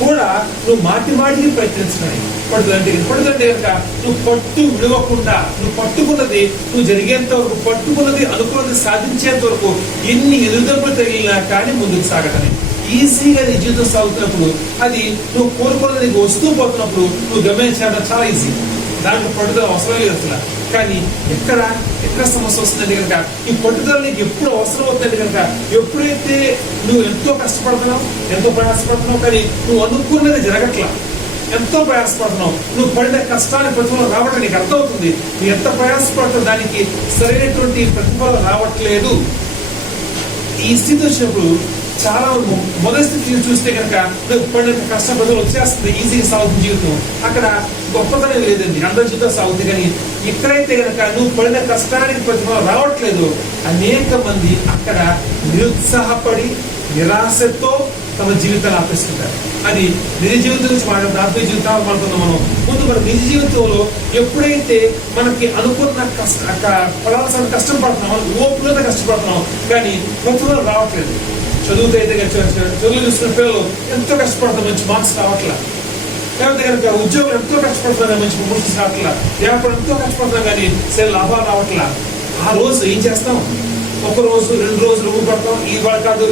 కూడా నువ్వు మాటికి ప్రయత్నించడానికి పట్టుదల అంటే కనుక నువ్వు పట్టు విడవకుండా, నువ్వు పట్టుకున్నది నువ్వు జరిగేంత వరకు, పట్టుకున్నది అనుకున్నది సాధించేంత వరకు ఎన్ని ఎదురుదెబ్బలు తగిలినా కానీ ముందుకు సాగటమే. ఈజీగా నీ జీవితం సాగుతున్నప్పుడు, అది నువ్వు కోరుకున్నది నీకు వస్తూ పోతున్నప్పుడు నువ్వు గమనించడం చాలా ఈజీ. దాంట్లో పట్టుదల అవసరం లేదు అసలు. కానీ ఎక్కడ సమస్య వస్తుందంటే కనుక ఈ పట్టుదల నీకు ఎప్పుడు అవసరం అవుతుందంటే కనుక ఎప్పుడైతే నువ్వు ఎంతో కష్టపడుతున్నావు, ఎంతో ప్రయాసపడుతున్నావు, కానీ నువ్వు అనుకున్నది జరగట్లా, ఎంతో ప్రయాసపడుతున్నావు, నువ్వు పడిన కష్టాన్ని ప్రతిఫలం రావడం నీకు అర్థమవుతుంది. నువ్వు ఎంత ప్రయాసపడుతున్న దానికి సరైనటువంటి ప్రతిఫలం రావట్లేదు. ఈ స్థితి వచ్చినప్పుడు చాలా మొదటి స్థితి చూస్తే కనుక పడిన కష్టం ప్రజలు వచ్చేస్తుంది, ఈజీగా సాగుతుంది జీవితం. అక్కడ గొప్పతనం లేదండి, అందరి జీవితం సాగుతుంది. కానీ ఎక్కడైతే కనుక నువ్వు పడిన కష్టానికి ప్రతిఫలం రావట్లేదు, అనేక మంది అక్కడ నిరుత్సాహపడి నిరాశతో తమ జీవితాన్ని ఆపేస్తుంటారు. అది నిజ జీవితం నుంచి మాట్లాడుతుంది, ఆత్మీయ జీవితాలు మాట్లాడుతున్నాం మనం. ముందు మన నిజ జీవితంలో ఎప్పుడైతే మనకి అనుకున్న పడాల్సిన కష్టం పడుతున్నాం, ఓపులతో కష్టపడుతున్నాం, కానీ ప్రతిఫలం రావట్లేదు. చదువుతో అయితే చదువు చూస్తున్న పిల్లలు ఎంతో కష్టపడతాం, మంచి మార్క్స్ రావట్లా. లేకపోతే కనుక ఉద్యోగులు ఎంతో కష్టపడుతున్నారు, మంచి ప్రమోషన్స్ రావట్లా. వ్యాపారం ఎంతో కష్టపడుతున్నాం, కానీ సరే లాభాలు రావట్లా. ఆ రోజు ఏం చేస్తాం? ఒక రోజు 2 రోజులు ఊపడతాం, ఇవాళ కాదు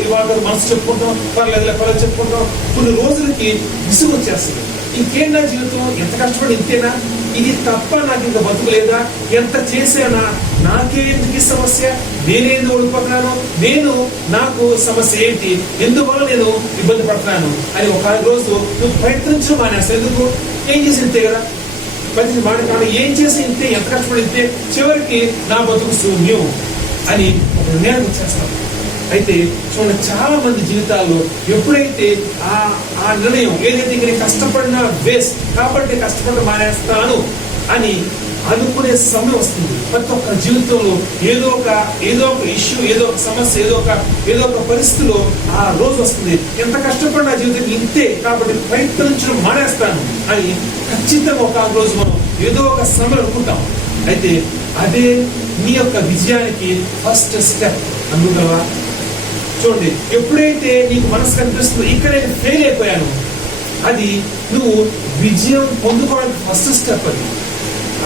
మనసు చెప్పుకుంటాం, పర్లేదు చెప్పుకుంటాం. కొన్ని రోజులకి విసుగు వచ్చేస్తుంది. ఇంకేం నా జీవితం, ఎంత కష్టపడి ఇంతేనా, ఇది తప్ప నాకు ఇంకా బతుకు లేదా, ఎంత చేసానా, నాకేందుకు సమస్య, నేనేందుకు ఓడిపోతున్నాను, నాకు సమస్య ఏంటి, ఎందువల్ల నేను ఇబ్బంది పడుతున్నాను అని ఒక రోజు నువ్వు ప్రయత్నించడం మానేస్తావు. ఎందుకు? ఏం చేసి ఇంతే కదా, ప్రతి మాట కాదు, ఏం చేసి ఇంతే, ఎంత కష్టపడి ఇంతే, చివరికి నా బతుకు శూన్యం అని ఒక నిర్ణయానికి వచ్చేస్తాం. అయితే చూడండి, చాలా మంది జీవితాల్లో ఎప్పుడైతే ఆ నిర్ణయం ఏదైతే నేను కష్టపడినా వేస్ట్ కాబట్టి కష్టపడి మానేస్తాను అని అనుకునే సమయం వస్తుంది. ప్రతి ఒక్క జీవితంలో ఏదో ఒక ఇష్యూ, ఏదో ఒక సమస్య, ఏదో ఒక పరిస్థితిలో ఆ రోజు వస్తుంది. ఎంత కష్టపడిన జీవితం ఇంతే కాబట్టి ప్రయత్నించడం మానేస్తాను అని ఖచ్చితంగా ఒక రోజు మనం ఏదో ఒక సమయం అనుకుంటాం. అయితే అదే నీ యొక్క విజయానికి ఫస్ట్ స్టెప్ అనుకుంటావా? చూడండి, ఎప్పుడైతే నీకు మనసు కనిపిస్తుందో ఇక్కడ నేను ఫెయిల్ అయిపోయాను, అది నువ్వు విజయం పొందుకోవడానికి ఫస్ట్ స్టెప్ అది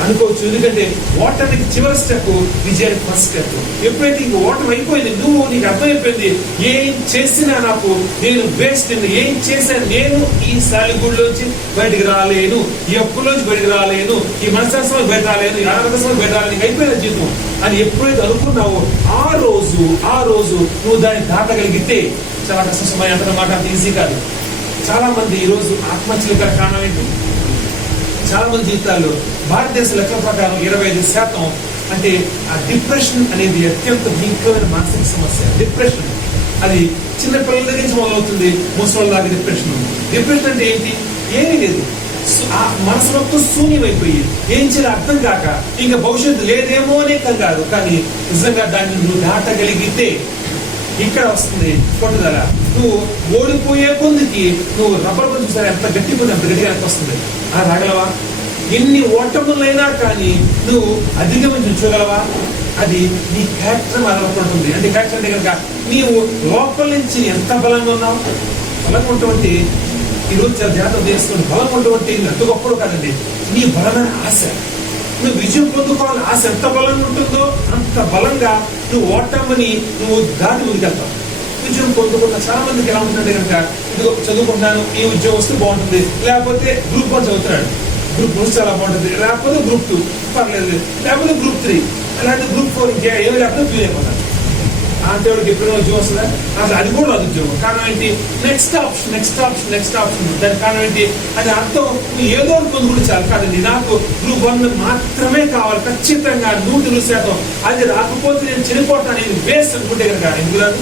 అనుకోవచ్చు. ఎందుకంటే ఓటమికి చివరి స్టెప్, విజయానికి ఫస్ట్ స్టెప్. ఎప్పుడైతే ఇంక ఓటమి అయిపోయింది, నీకు అర్థమైపోయింది, ఏం చేసినా నాకు నేను వేస్ట్, ఏం చేశాను, నేను ఈ సాలిగూడులోంచి బయటికి రాలేను, ఈ అప్పులోంచి బయటికి రాలేను, ఈ మనసాసం బయట రాలేను, ఈ ఆనందం బయట రాలేను, అయిపోయిన జీవితం అని ఎప్పుడైతే అనుకున్నావో ఆ రోజు నువ్వు దాన్ని దాటగలిగితే, చాలా కష్టం సమయం అంటున్నమాట, అంత ఈజీ కాదు. చాలా మంది ఈ రోజు ఆత్మహత్యలకు కారణం ఏంటి? చాలా మంది జీవితాల్లో భారతదేశ లెక్కల ప్రకారం 25% అంటే ఆ డిప్రెషన్ అనేది అత్యంత భీకరమైన మానసిక సమస్య. డిప్రెషన్ అది చిన్న పిల్లల దగ్గర నుంచి మొదలవుతుంది, ముసలి దాకా డిప్రెషన్ అంటే ఏంటి? ఏమీ లేదు, ఆ మనసు మొత్తం శూన్యమైపోయి ఏం చేయాలి అర్థం కాక ఇంకా భవిష్యత్తు లేదేమో అనే కాదు, కానీ నిజంగా దాన్ని నువ్వు దాటగలిగితే ఇక్కడ వస్తుంది పట్టుదల. నువ్వు ఓడిపోయే కొందికి నువ్వు రబ్బర్ కొంచెం చూసారా, ఎంత గట్టి పోతే అంత గట్టిగా వస్తుంది. ఆ రాగలవా? ఎన్ని ఓటములైనా కానీ నువ్వు అధిగమించి ఉంచగలవా? అది నీ క్యారెక్టర్ ఆధారపడుతుంది. అంటే క్యారెక్టర్ అంటే కనుక నీవు లోపల నుంచి ఎంత బలంగా ఉన్నావు. బలంగా ఉన్నటువంటి ఈరోజు చాలా జాగ్రత్త చేసుకోండి. బలం ఉన్నటువంటి ఎంత గొప్పడు కాదండి, నీ బలమైన ఆశ. నువ్వు విజయం పొందుకోవాలని ఆశ ఎంత బలంగా ఉంటుందో అంత బలంగా నువ్వు ఓటమిని నువ్వు దాటి ముందుకెళ్తావు. విజయం పొందుకున్న చాలా మందికి ఎలా ఉంటుందంటే కనుక, ఇదిగో చదువుకుంటున్నాను, ఈ ఉద్యోగం వస్తే బాగుంటుంది, లేకపోతే గ్రూప్ 1 చదువుతున్నాడు, గ్రూప్ 1 చాలా బాగుంటుంది, లేకపోతే గ్రూప్ 2 పర్లేదు, లేకపోతే గ్రూప్ 3, లేకపోతే గ్రూప్ 4 ఇంకా ఏమి లేకపోతే ఫీల్ అయిపోతాడు. అంటే వాడికి ఎప్పుడైనా ఉద్యోగం వస్తుందా? అసలు అది కూడా రాదు ఉద్యోగం. కారణం ఏంటి? Next option. దాని కారణం ఏంటి? అది అర్థం నువ్వు ఏదో పొందుకుంటే చాలు కాదండి, నాకు గ్రూప్ 1 మాత్రమే కావాలి, ఖచ్చితంగా 100% అది రాకపోతే నేను చనిపోతాను, నేను వేస్ట్ అనుకుంటే కనుక ఎందుకు రాదు?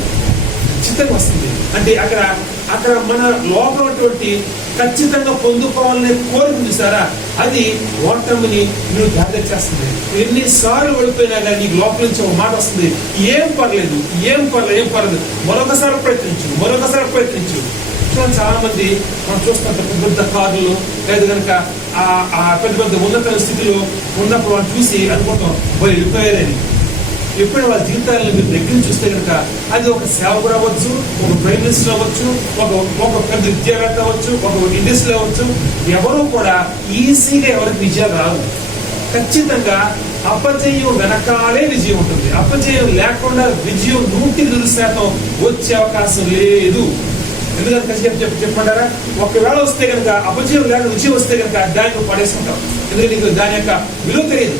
ఖచ్చితంగా వస్తుంది. అంటే అక్కడ మన లోపల ఉన్నటువంటి ఖచ్చితంగా పొందుకోవాలనే కోరిక చూసారా, అది ఓటమిని నువ్వు దాటేస్తుంది. ఎన్నిసార్లు ఓడిపోయినా కానీ నీకు లోపల నుంచి ఒక మాట వస్తుంది, ఏం పర్లేదు, మరొకసారి ప్రయత్నించు. చాలా మంది మనం చూస్తుంటాం, పెద్ద కార్లు లేదు కనుక ఆ పెద్ద ఉన్నత స్థితిలో ఉన్నప్పుడు వాళ్ళు చూసి అనుకుంటాం వెళ్ళిపోయారని. ఎప్పుడు వాళ్ళ జీవితాలను మీరు దగ్గర చూస్తే కనుక అది ఒక సేవకుడు అవ్వచ్చు, ఒక ప్రైమ్ మినిస్టర్ అవ్వచ్చు, ఒక పెద్ద విద్యావేత్త అవ్వచ్చు, ఒక ఇండస్ట్రీ అవ్వచ్చు, ఎవరు కూడా ఈజీగా ఎవరికి విజయాలు రావు. ఖచ్చితంగా అపజయం వెనకాలే విజయం ఉంటుంది. అపజయం లేకుండా విజయం 100% వచ్చే అవకాశం లేదు. ఎందుకంటే చెప్పమంటారా, ఒకవేళ వస్తే కనుక అపజయం లేక రుచి వస్తే కనుక దాన్ని పడేసుకుంటాం. ఎందుకంటే నీకు దాని యొక్క విలువ తెలియదు.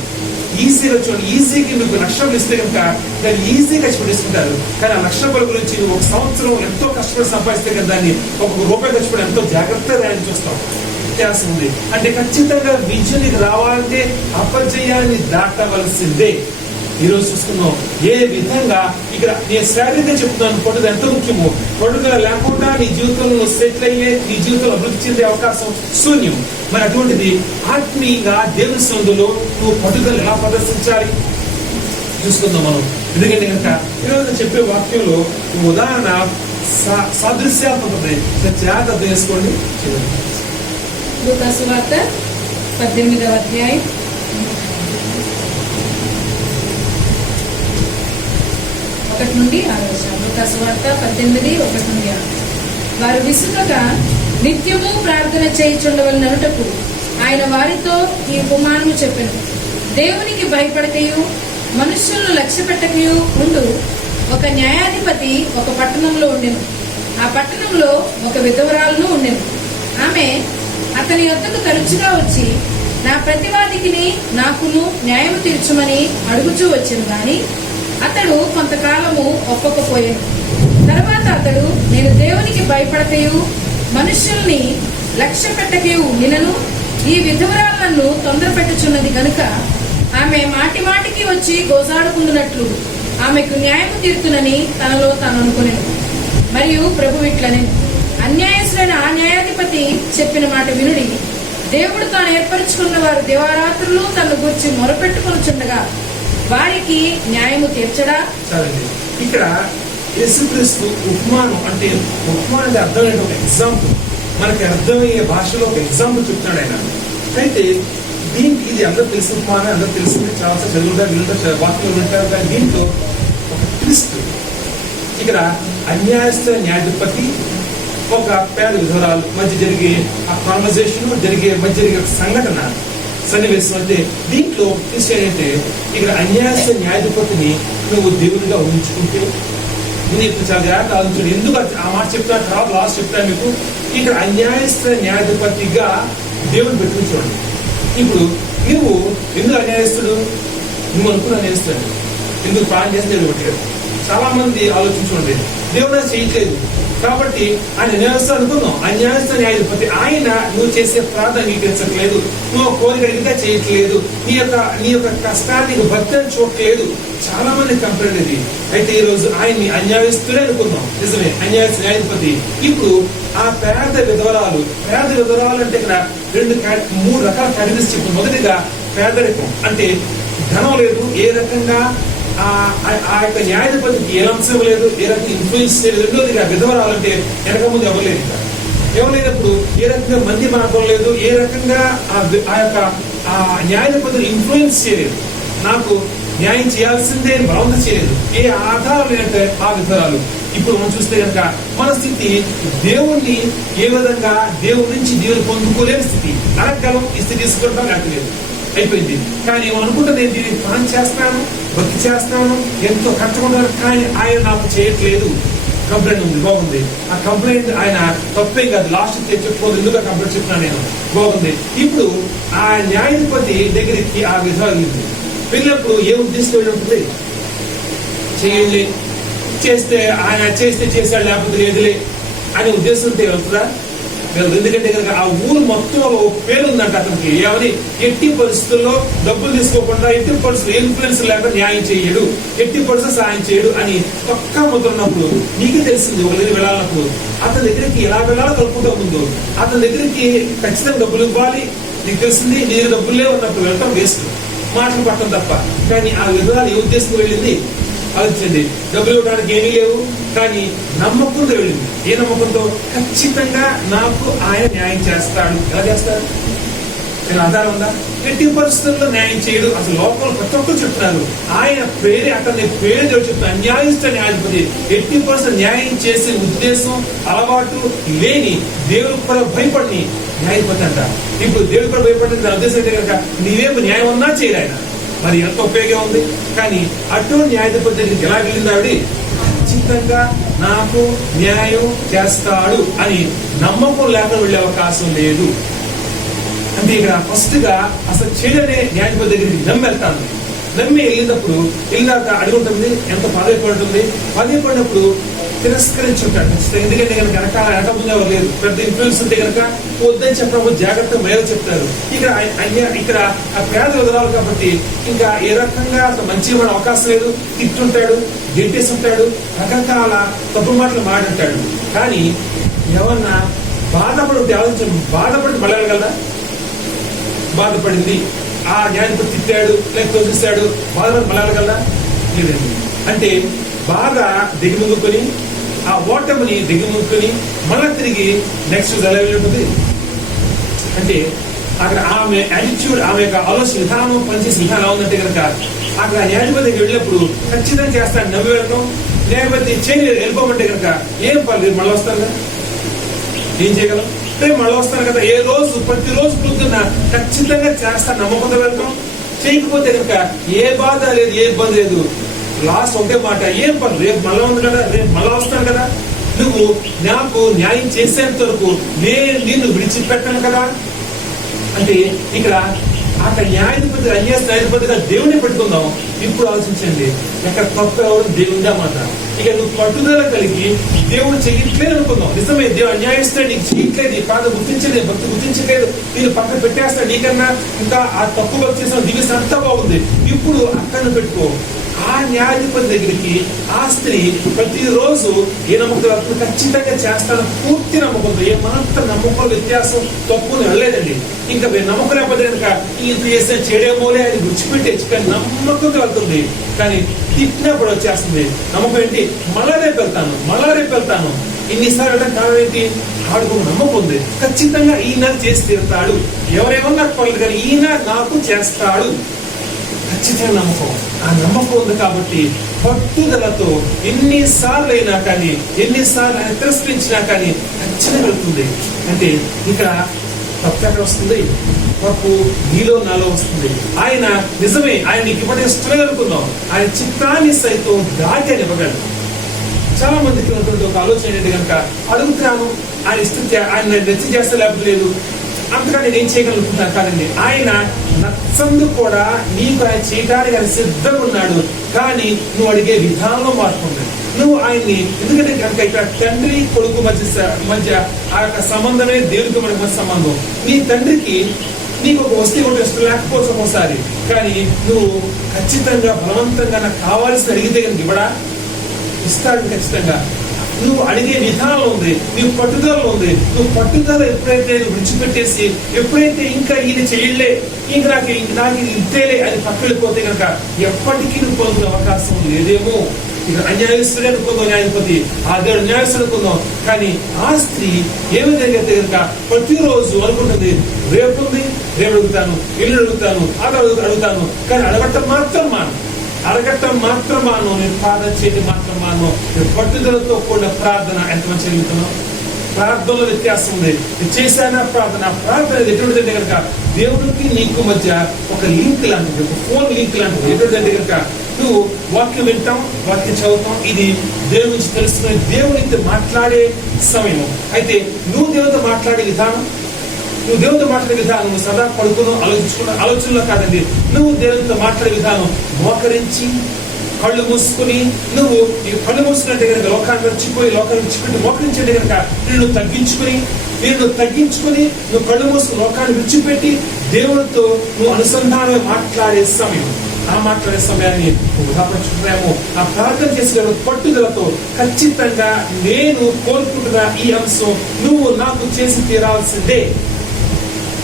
ఈజీగా చూడండి, ఈజీకి మీకు లక్షలు ఇస్తే కనుక దాన్ని ఈజీగా ఖర్చు పెట్టేసుకుంటారు. కానీ ఆ లక్ష రూపాయల గురించి నువ్వు ఒక సంవత్సరం ఎంతో కష్టపడి సంపాదిస్తే కదా దాన్ని ఒక రూపాయి ఖర్చు పెట్టి ఎంతో జాగ్రత్తగా దాన్ని చూస్తాం. వ్యత్యాసం ఉంది. అంటే ఖచ్చితంగా విజయానికి రావాలంటే అపజయాన్ని దాటవలసిందే. ఈరోజు చూసుకున్నాం ఏ విధంగా ఇక్కడ నేను శారీరకంగా చెప్తున్నాను, పట్టుదల ఎంత ముఖ్యమో. పట్టుదల లేకుండా నీ జీవితంలో సెటిల్ అయ్యే, నీ జీవితంలో అభివృద్ధి చెందే అవకాశం శూన్యం. మరి అటువంటిది ఆత్మీయంగా దేవుని సందులో నువ్వు పట్టుదల ఎలా ప్రదర్శించాలి చూసుకుందాం మనం. ఎందుకంటే కనుక ఈరోజు చెప్పే వాక్యంలో ఉదాహరణ సాదృశ్యాత్మకత జాగ్రత్త అర్థం చేసుకోండి. లూకా సువార్త 18వ అధ్యాయం 1 నుండి 6 వచనం. లూకా సువార్త 18:1-6. వారు విసుకక నిత్యము ప్రార్థన చేయుచుండవలననుటకు ఆయన వారితో ఈ ఉపమానము చెప్పెను. దేవునికి భయపడకయు మనుష్యులను లక్ష్య పెట్టకయు ఉండు ఒక న్యాయాధిపతి ఒక పట్టణంలో ఉండెను. ఆ పట్టణంలో ఒక విధవరాలును ఉండెను. ఆమె అతని యొద్దకు తరచుగా వచ్చి నా ప్రతివాదికిని నాకును న్యాయం తీర్చుమని అడుగుచూ వచ్చెను. గాని అతడు కొంతకాలము ఒప్పకపోయాను. తర్వాత అతడు నేను దేవునికి భయపడకయు మనుష్యుల్ని లక్ష్య పెట్టకయు నినను ఈ విధవరాలను తొందర పెట్టుచున్నది గనుక ఆమె మాటి మాటికి వచ్చి గోజాడుకుంటున్నట్లు ఆమెకు న్యాయం తీర్చునని తనలో తాను అనుకునేను. మరియు ప్రభు ఇట్లనెను, అన్యాయస్తులైన ఆ న్యాయాధిపతి చెప్పిన మాట వినుడి. దేవుడు తాను ఏర్పరచుకున్న వారు దివారాత్రులు తన గురించి మొరపెట్టుకొనుచుండగా వారికి న్యాయము తీర్చడా? ఇక్కడ యేసుక్రీస్తు ఉపమానం అంటే ఉపమానానికి అర్థమైన ఒక ఎగ్జాంపుల్, మనకి అర్థమయ్యే భాషలో ఒక ఎగ్జాంపుల్ చెప్తున్నాడు ఆయన. అయితే దీనికి ఇది అందరూ తెలిసిన ఉపమానం, అందరూ తెలిసింది, చాలా చదువుగా వీళ్ళతో వాక్యం ఉంటారు. కానీ దీంట్లో ఒక ట్విస్ట్. ఇక్కడ అన్యాయస్థ న్యాయాధిపతి ఒక పేద విధవరాలు మధ్య జరిగే ఆ కాన్వర్జేషన్ జరిగే సంఘటన సన్నివేశం. అంటే దీంట్లో ట్విస్ట్ ఏంటంటే ఇక్కడ అన్యాయస్థ న్యాయాధిపతిని నువ్వు దేవునిగా ఊహించుకుంటే ఇప్పుడు చాలా జాగ్రత్త ఆలోచించండి. ఎందుకు ఆ మాట చెప్తాను, తర్వాత లాస్ట్ చెప్తాను మీకు. ఇక్కడ అన్యాయస్థ న్యాయాధిపతిగా దేవుని పెట్టుకుని చూడండి. ఇప్పుడు నువ్వు ఎందుకు అన్యాయస్తుడు? నువ్వు అనుకున్న అన్యాయస్తుడు ఎందుకు ప్రాణం చేస్తే పెట్టాడు. చాలా మంది ఆలోచించుకోండి, దేవుడు చేయట్లేదు కాబట్టి ఆయన న్యాయస్థ అనుకున్నాం. అన్యాయస్థ న్యాయాధిపతి ఆయన నువ్వు చేసే ప్రార్థన అంగీకరించట్లేదు, నువ్వు కోరిక అడిగితే చేయట్లేదు, నీ యొక్క కష్టాన్ని భక్తి అని చూడట్లేదు. చాలా మంది కంప్లైంట్ ఇది. అయితే ఈ రోజు ఆయన్ని అన్యాయస్తుడే అనుకున్నాం, నిజమే అన్యాయస్థ న్యాయాధిపతి. ఇప్పుడు ఆ పేద విధవరాలు అంటే ఇక్కడ 3 రకాల కేటగిరీస్ చెప్పు. మొదటిగా పేదరికం అంటే ధనం లేదు, ఏ రకంగా ఆ యొక్క న్యాయాధిపతికి ఏ అంశం లేదు, ఏ రకంగా ఇన్ఫ్లుయెన్స్ లేదు. రెండోదిగా విధవరాలంటే వెనక ముందు ఎవరు లేనప్పుడు ఏ రకంగా మంది మార్గం లేదు, ఏ రకంగా ఆ యొక్క న్యాయాధిపతిని ఇన్ఫ్లుయెన్స్ చేయలేదు, నాకు న్యాయం చేయాల్సిందే బలవంతం చేయలేదు, ఏ ఆధారం లేనంటే ఆ విధవరాలు. ఇప్పుడు మనం చూస్తే కనుక మన స్థితి దేవుణ్ణి ఏ విధంగా దేవుడి నుంచి దేవుని పొందుకోలేని స్థితి. అడగలం ఈ స్థితి తీసుకుంటాం లేకపోలేదు, అయిపోయింది. కానీ అనుకుంటే నేను దీన్ని ప్లాన్ చేస్తాను, భక్తి చేస్తాను, ఎంతో కష్టపడ్డాను, కానీ ఆయన నాకు చేయట్లేదు. కంప్లైంట్ ఉంది, బాగుంది. ఆ కంప్లైంట్ ఆయన తప్పేం కాదు, లాస్ట్ చెప్పుకోదు, ఎందుకు కంప్లైంట్ చెప్తున్నాను నేను, బాగుంది. ఇప్పుడు ఆ న్యాయాధిపతి దగ్గరికి ఆ విధంగా వెళ్ళినప్పుడు ఏ ఉద్దేశం ఉంటుంది? చేయండి, చేస్తే ఆయన చేశాడు, లేకపోతే లేదులే అనే ఉద్దేశంతో వెళ్తుందా? ఎందుకంటే కనుక ఆ ఊరు మొత్తం పేరు ఉందంట అతనికి. ఏమని? ఎట్టి పరిస్థితుల్లో డబ్బులు తీసుకోకుండా, ఎట్టి పరిస్థితులు ఇన్ఫ్లుయెన్స్ లేక న్యాయం చేయడు, ఎట్టి పరిస్థితులు సాయం చేయడు అని పక్కా ముద్ర ఉన్నప్పుడు నీకు తెలిసింది. ఒక దగ్గర వెళ్ళాలన్నప్పుడు అతని దగ్గరికి ఎలా వెళ్ళాలో కలుపుకుంటూ ముందు అతని దగ్గరికి ఖచ్చితంగా డబ్బులు ఇవ్వాలి. నీకు తెలిసింది, నీ డబ్బులే ఉన్నప్పుడు వెళ్ళటం వేస్ట్, మాటలు పట్టడం తప్ప. కానీ ఆ విధాలు ఏ ఉద్దేశం వెళ్ళింది ఆలోచించండి. డబ్బులు ఇవ్వడానికి ఏమీ లేవు, కానీ నమ్మకంతో వెళ్ళింది. ఏ నమ్మకంతో? ఖచ్చితంగా నాకు ఆయన న్యాయం చేస్తాడు. ఎలా చేస్తాడు? నేను ఆధారం ఉందా? ఎట్టి పరిస్థితుల్లో న్యాయం చేయడు. అసలు లోపల ప్రతి ఒక్కరు చెప్తున్నారు ఆయన పేరే, అతని పేరు చెప్తున్నారు అన్యాయస్థ న్యాయాధిపతి. ఎట్టి పరిస్థితులు న్యాయం చేసే ఉద్దేశం అలవాటు లేని, దేవుడికి కూడా భయపడిని న్యాయపతి అంట. ఇప్పుడు దేవుడికి కూడా భయపడిన ఉద్దేశం అయితే కనుక నీవేమో న్యాయం ఉన్నా చేయడు ఆయన. మరి ఎంత ఉపయోగం ఉంది? కానీ అటువంటి న్యాయాధిపతి దగ్గరికి ఎలా వెళ్ళింది ఆవిడ? ఖచ్చితంగా నాకు న్యాయం చేస్తాడు అని నమ్మకం లేకుండా వెళ్ళే అవకాశం లేదు. అంటే ఇక్కడ ఫస్ట్ గా అసలు చేయడనే న్యాయాధిపతి దగ్గరికి నమ్మి వెళ్తాను. నమ్మి వెళ్ళినాక అడుగుంటుంది, ఎంత పదవి ఉంటుంది. పదవి పడినప్పుడు తిరస్కరించుంటాడు. ఎందుకంటే కనుక వెనకాల వెనకముందే ఎవరు లేదు, పెద్ద ఇన్ఫ్లుయెన్స్ ఉంటే కనుక వద్దని చెప్పినప్పుడు జాగ్రత్త మేలు చెప్తారు. ఇక్కడ ఆ పేద విధరాలు కాబట్టి ఇంకా ఏ రకంగా అసలు మంచిగా మన అవకాశం లేదు. తిట్టుంటాడు, గెట్టేసి ఉంటాడు, రకరకాల తప్పు మాటలు మాట్లాడతాడు. కానీ ఎవరన్నా బాధపడి ఉంటే ఆలోచించండి, బాధపడి మళ్ళీ వెళ్ళగలరా? బాధపడింది, ఆ న్యాయాధిపతి తిట్టాడు లేక తోసిస్తాడు, బాధపడి మళ్ళీ వెళ్ళగలరా? లేదండి. అంటే బాగా దిగుముందుకొని ఆ ఓటమిని దిగుముందుకొని మళ్ళా తిరిగి నెక్స్ట్ ఎలా ఉంటుంది. అంటే అక్కడ ఆమె యాటిట్యూడ్, ఆమె యొక్క ఆలోచన విధానం, పనిచేసే విధానం ఎలా ఉందంటే కనుక అక్కడ న్యాయాధిపతి దగ్గర వెళ్ళినప్పుడు ఖచ్చితంగా చేస్తాను నమ్మి వెళ్ళడం. న్యాయపతి వెళ్ళిపోమంటే కనుక ఏం పర్లేదు, మళ్ళీ వస్తాను కదా, ఏం చేయగలం, రేపు మళ్ళీ వస్తాను కదా. ఏ రోజు ప్రతిరోజు పొద్దున్న ఖచ్చితంగా చేస్తాను నమ్మకంతో వెళ్తాం. చేయకపోతే కనుక ఏ బాధ లేదు, ఏ ఇబ్బంది లేదు. లాస్ట్ ఒకే మాట, ఏం పని, రేపు మళ్ళా ఉంది కదా, రేపు మళ్ళా వస్తాను కదా, నువ్వు నాకు న్యాయం చేసేంత వరకు నేను నిన్ను విడిచిపెట్టాను కదా. అంటే ఇక్కడ అక్కడ న్యాయాధిపతి న్యాయాధిపతిగా దేవుడిని పెట్టుకుందాం. ఇప్పుడు ఆలోచించండి, ఎక్కడ తప్పు ఎవరు దేవుడిగా మాట. ఇక నువ్వు పట్టుదల కలిగి దేవుడు చెయ్యట్లేదు అనుకుందాం. నిజమే, దేవుడు అన్యాయిస్తాడు, నీకు చెయ్యట్లేదు, నీ ప్రాంతం గుర్తించలేదు, భక్తి గుర్తించలేదు, నేను పక్కన పెట్టేస్తాడు, నీకన్నా ఇంకా ఆ తప్పు భక్తి చేసిన దివ్య అంతా బాగుంది. ఇప్పుడు అక్కడ పెట్టుకో. ఆ న్యాయాధిపతి దగ్గరికి ఆ స్త్రీ ప్రతిరోజు ఏ నమ్మకం ఖచ్చితంగా చేస్తాను, పూర్తి నమ్మకంతో, ఏ మాత్రం నమ్మకం వ్యత్యాసం తప్పుని వెళ్ళలేదండి. ఇంకా నమ్మకం లేకపోతే కనుక ఇంత చేసిన చేయడమోలే అని విడిచిపెట్టేసి, కానీ నమ్మకంతో వెళ్తుంది. కానీ తిట్టినప్పుడు వచ్చేస్తుంది నమ్మకం ఏంటి, మళ్ళా రేపు వెళ్తాను. ఇన్నిసార్లు వెళ్ళడం కారణం ఏంటి, ఆడుకు నమ్మకం ఉంది. ఖచ్చితంగా ఈయన చేసి తీరుతాడు, ఎవరేమన్నా నాకు పర్లేదు కానీ ఈయన నాకు చేస్తాడు, ఖచ్చితంగా నమ్మకం. ఆ నమ్మకం ఉంది కాబట్టి పట్టుదలతో ఎన్నిసార్లు అయినా కానీ, ఎన్నిసార్లు ఆయన తిరస్కరించినా కానీ ఖచ్చితంగా వెళ్తుంది. అంటే ఇక్కడ తప్పు ఎక్కడ వస్తుంది, తప్పు నీలో నాలో వస్తుంది. ఆయన నిజమే, ఆయన నీకు ఇవ్వడం ఇష్టమే అనుకుందాం, ఆయన చిత్తాన్ని సైతం దాటి అని ఇవ్వగలడు. చాలా మందికి ఉన్నటువంటి ఒక ఆలోచన ఏంటి కనుక, అడుగుతున్నాను ఆయన ఇష్టం, ఆయన నచ్చి చేస్తే లేకపోతే లేదు, అంతగా నేను ఏం చేయగలుగుతున్నాను కాదండి. ఆయన నచ్చందు కూడా నీకు ఆయన చేయడానికి ఆయన సిద్ధంగా ఉన్నాడు. కానీ నువ్వు అడిగే విధానం మార్చుకుంటుంది. నువ్వు ఆయన్ని, ఎందుకంటే కనుక ఇక్కడ తండ్రి కొడుకు మధ్య ఆ యొక్క సంబంధమే దేవుడికి మనకి మధ్య సంబంధం. నీ తండ్రికి నీకు ఒక వస్తువు ఒకటి ఇష్టం లేకపోవచ్చు ఒక్కోసారి, కానీ నువ్వు ఖచ్చితంగా బలవంతంగా నాకు కావాల్సిన అడిగితే కనుక ఇవ్వడా, ఇస్తాడు ఖచ్చితంగా. నువ్వు అడిగే విధానం ఉంది, నీకు పట్టుదల ఉంది. నువ్వు పట్టుదల ఎప్పుడైతే విడిచిపెట్టేసి, ఎప్పుడైతే ఇంకా ఈయన చేయలే, ఇంకా నాకు ఇంతేలే అని పక్కన వెళ్ళిపోతే కనుక ఎప్పటికీ నువ్వు పొందుకునే అవకాశం లేదేమో. ఇక అన్యాయస్తుడే అనుకుందాం, న్యాయపతి ఆ దేవుడు న్యాయస్తుడు అనుకుందాం. కానీ ఆ స్త్రీ ఏ విధంగా అయితే కనుక ప్రతిరోజు అనుకుంటుంది, రేపు ఉంది, రేపు అడుగుతాను, ఇల్లు అడుగుతాను, అడుగుతాను, కానీ అడగటం మాత్రం మాను, నేను ప్రార్థన చేయడం మాత్రం మాను. పట్టుదలతో కూడిన ప్రార్థన ఎంత మంచి జరుగుతున్నావు. ప్రార్థనలో వ్యత్యాసం ఉంది. చేశానా ప్రార్థన ఎటువంటిదంటే కనుక దేవుడికి నీకు మధ్య ఒక లింక్ లాంటిది, ఒక ఫోన్ లింక్ లాంటిది. ఎటువంటిదంటే కనుక నువ్వు వాక్యం వింటాం, వాక్యం చదువుతాం, ఇది దేవుడి నుంచి తెలుసుకుని దేవునితో మాట్లాడే సమయం. అయితే నువ్వు దేవుడితో మాట్లాడే విధానం, నువ్వు సదా పడుకును ఆలోచనలో కాదండి. నువ్వు దేవునితో మాట్లాడే విధానం మోకరించి కళ్ళు మూసుకుని, నువ్వు ఈ కళ్ళు మూసుకుంటే కనుక లోకాన్ని విడిచిపెట్టి మోకరించండి కనుక నేను తగ్గించుకుని నువ్వు కళ్ళు మూసుకుని లోకాన్ని విడిచిపెట్టి దేవుడితో నువ్వు అనుసంధానం మాట్లాడే సమయం. ఆ మాట్లాడే సమయాన్ని ఉదాహరించుకున్నాము. ఆ ప్రార్థన చేసే పట్టుదలతో ఖచ్చితంగా నేను కోరుకుంటున్న ఈ అంశం నువ్వు నాకు చేసి తీరాల్సిందే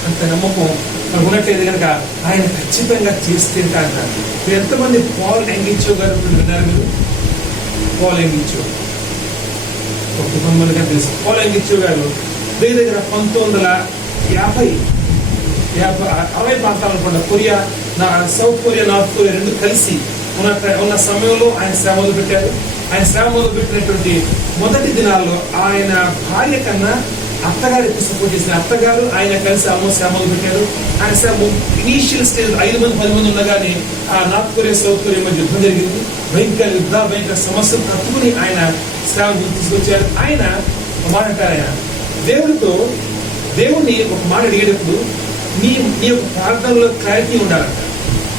అంత నమ్మకం మనకు ఉన్నట్లయితే కనుక ఆయన ఖచ్చితంగా చేస్తే అంటారు. మీరు ఎంతమంది పాల్ యాంగిచో గారు విన్నారు? మీరు పాల్ యాంగిచో ఒక కొంతమందిగా తెలుసు. పాల్ యాంగిచో గారు దగ్గర 1950 ప్రాంతాలు అనుకుంటా, Korea, south Korea, north Korea రెండు కలిసి ఉన్న సమయంలో ఆయన సేవ మొదలుపెట్టారు. ఆయన సేవ మొదలుపెట్టినటువంటి మొదటి దినాల్లో ఆయన భార్య కన్నా అత్తగారు ఎక్కువ సపోర్ట్ చేసిన అత్తగారు ఆయన కలిసి ఆల్మోస్ట్ మొదలు పెట్టారు. ఆయన ఇనీషియల్ స్టేజ్ 5 మంది 10 మంది ఉండగానే ఆ నార్త్ కొరియా సౌత్ కొరియా మధ్య యుద్ధం జరిగింది. భయంకర సమస్యలు తట్టుకుని ఆయన సేవ తీసుకొచ్చారు. ఆయన ఒక మాట అంటారు, ఆయన దేవుణ్ణి ఒక మాట అడిగేటప్పుడు నీ యొక్క ప్రార్థనలో క్లారిటీ ఉండాలంట.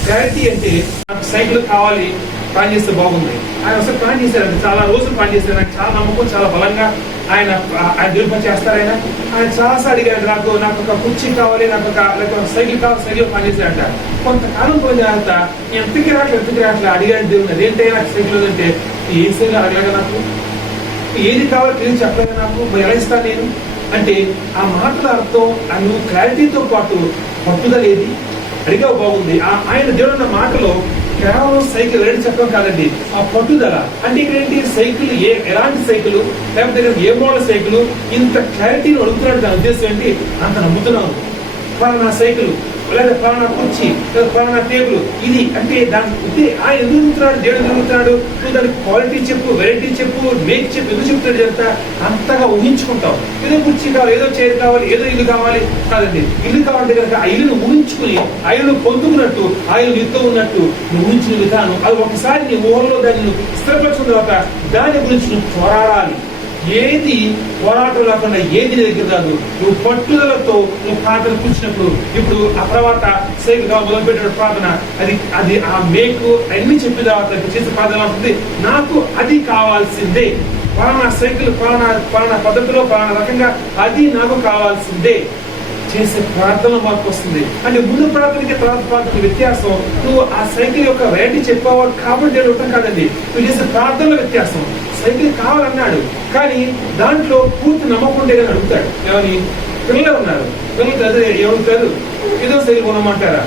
క్లారిటీ అంటే నాకు సైకిల్ కావాలి, ప్లాన్ చేస్తే బాగుంది. ఆయన ఒకసారి ప్లాన్ చేశారంటే చాలా రోజులు ప్లాన్ చేశారు. నాకు చాలా నమ్మకం, చాలా బలంగా ఆయన దేవుని పని చేస్తారు. ఆయన చాలాసార్లు అడిగారు, నాకు ఒక కుర్చీ కావాలి, నాకు ఒక సైకిల్ కావాలి, సైకిల్ ప్లాన్ చేశారంట. కొంతకాలం పోయిన తర్వాత ఎంతకి రావట్లేదు అడిగాడు దేవుని, అదేంటే నాకు సైకిల్ అంటే ఏ సైకిల్ అడగలేక నాకు ఏది కావాలో తెలియదు చెప్పలేదు నాకు, మరి ఎలా ఇస్తాను నేను అంటే ఆ మాటల అర్థం నువ్వు క్లారిటీతో పాటు పట్టుదల ఏది అడిగావు బాగుంది. ఆయన దేవుడు మాటలో కేవలం సైకిల్ రెడీ చెప్పడం కాదండి, ఆ పట్టుదల అంటే ఇక్కడ ఏంటి, సైకిల్ ఎలాంటి సైకిల్ లేకపోతే ఏ మోడల్ సైకిల్, ఇంత క్లారిటీని అడుగుతున్నాడు. దాని ఉద్దేశం ఏంటి, అంత నమ్ముతున్నాను. పలానా సైకిల్ లేదా పలానా కుర్చీ లేదా పలానా టేబుల్ ఇది అంటే దాని ఆయన ఎందుకు తిరుగుతున్నాడు, దేవుడు తిరుగుతున్నాడు. నువ్వు దానికి క్వాలిటీ చెప్పు, వెరైటీ చెప్పు, మేక్ చెప్పు, ఎందుకు చెప్తాడు చెప్తా అంతగా ఊహించుకుంటావు. ఏదో కుర్చీ కావాలి, ఏదో చైర్ కావాలి, ఏదో ఇల్లు కావాలి కాదండి. ఇల్లు కావాలంటే కనుక ఆ ఇల్లును ఊహించుకుని ఆ ఇల్లును పొందుకున్నట్టు ఆ ఇల్లు నీతో ఉన్నట్టు నువ్వు ఊహించిన విధానం అది ఒకసారి నీ ఊహలో దాన్ని నువ్వు స్థిరపరిచిన తర్వాత దాని గురించి నువ్వు పోరాడాలి. ఏది పోరాటం లేకుండా ఏది నీ దగ్గర రాదు. నువ్వు పట్టుదలతో నువ్వు ప్రార్థన కూర్చున్నప్పుడు ఇప్పుడు ఆ తర్వాత సైకిల్ మొదలుపెట్టిన ప్రార్థన అది ఆ మేకు అన్ని చెప్పిన తర్వాత చేసే ప్రార్థన ఉంటుంది, నాకు అది కావాల్సిందే, పలానా సైకిల్ పలానా పద్ధతిలో పలానా రకంగా అది నాకు కావాల్సిందే చేసే ప్రార్థన మార్పు వస్తుంది. అంటే ముందు ప్రార్థనకి తర్వాత ప్రార్థన వ్యత్యాసం. నువ్వు ఆ సైకిల్ యొక్క వెరైటీ చెప్పేవాడు కాబట్టి అడగటం కాదండి, నువ్వు చేసే ప్రార్థనలో వ్యత్యాసం. సైకిల్ కావాలన్నాడు కానీ దాంట్లో పూర్తి నమ్మకం ఉంటే కానీ అడుగుతాడు. ఏమని, పిల్లలు ఉన్నారు, పిల్లలు కాదు ఎవరు కాదు ఏదో సైకిల్ కొనమంటారా,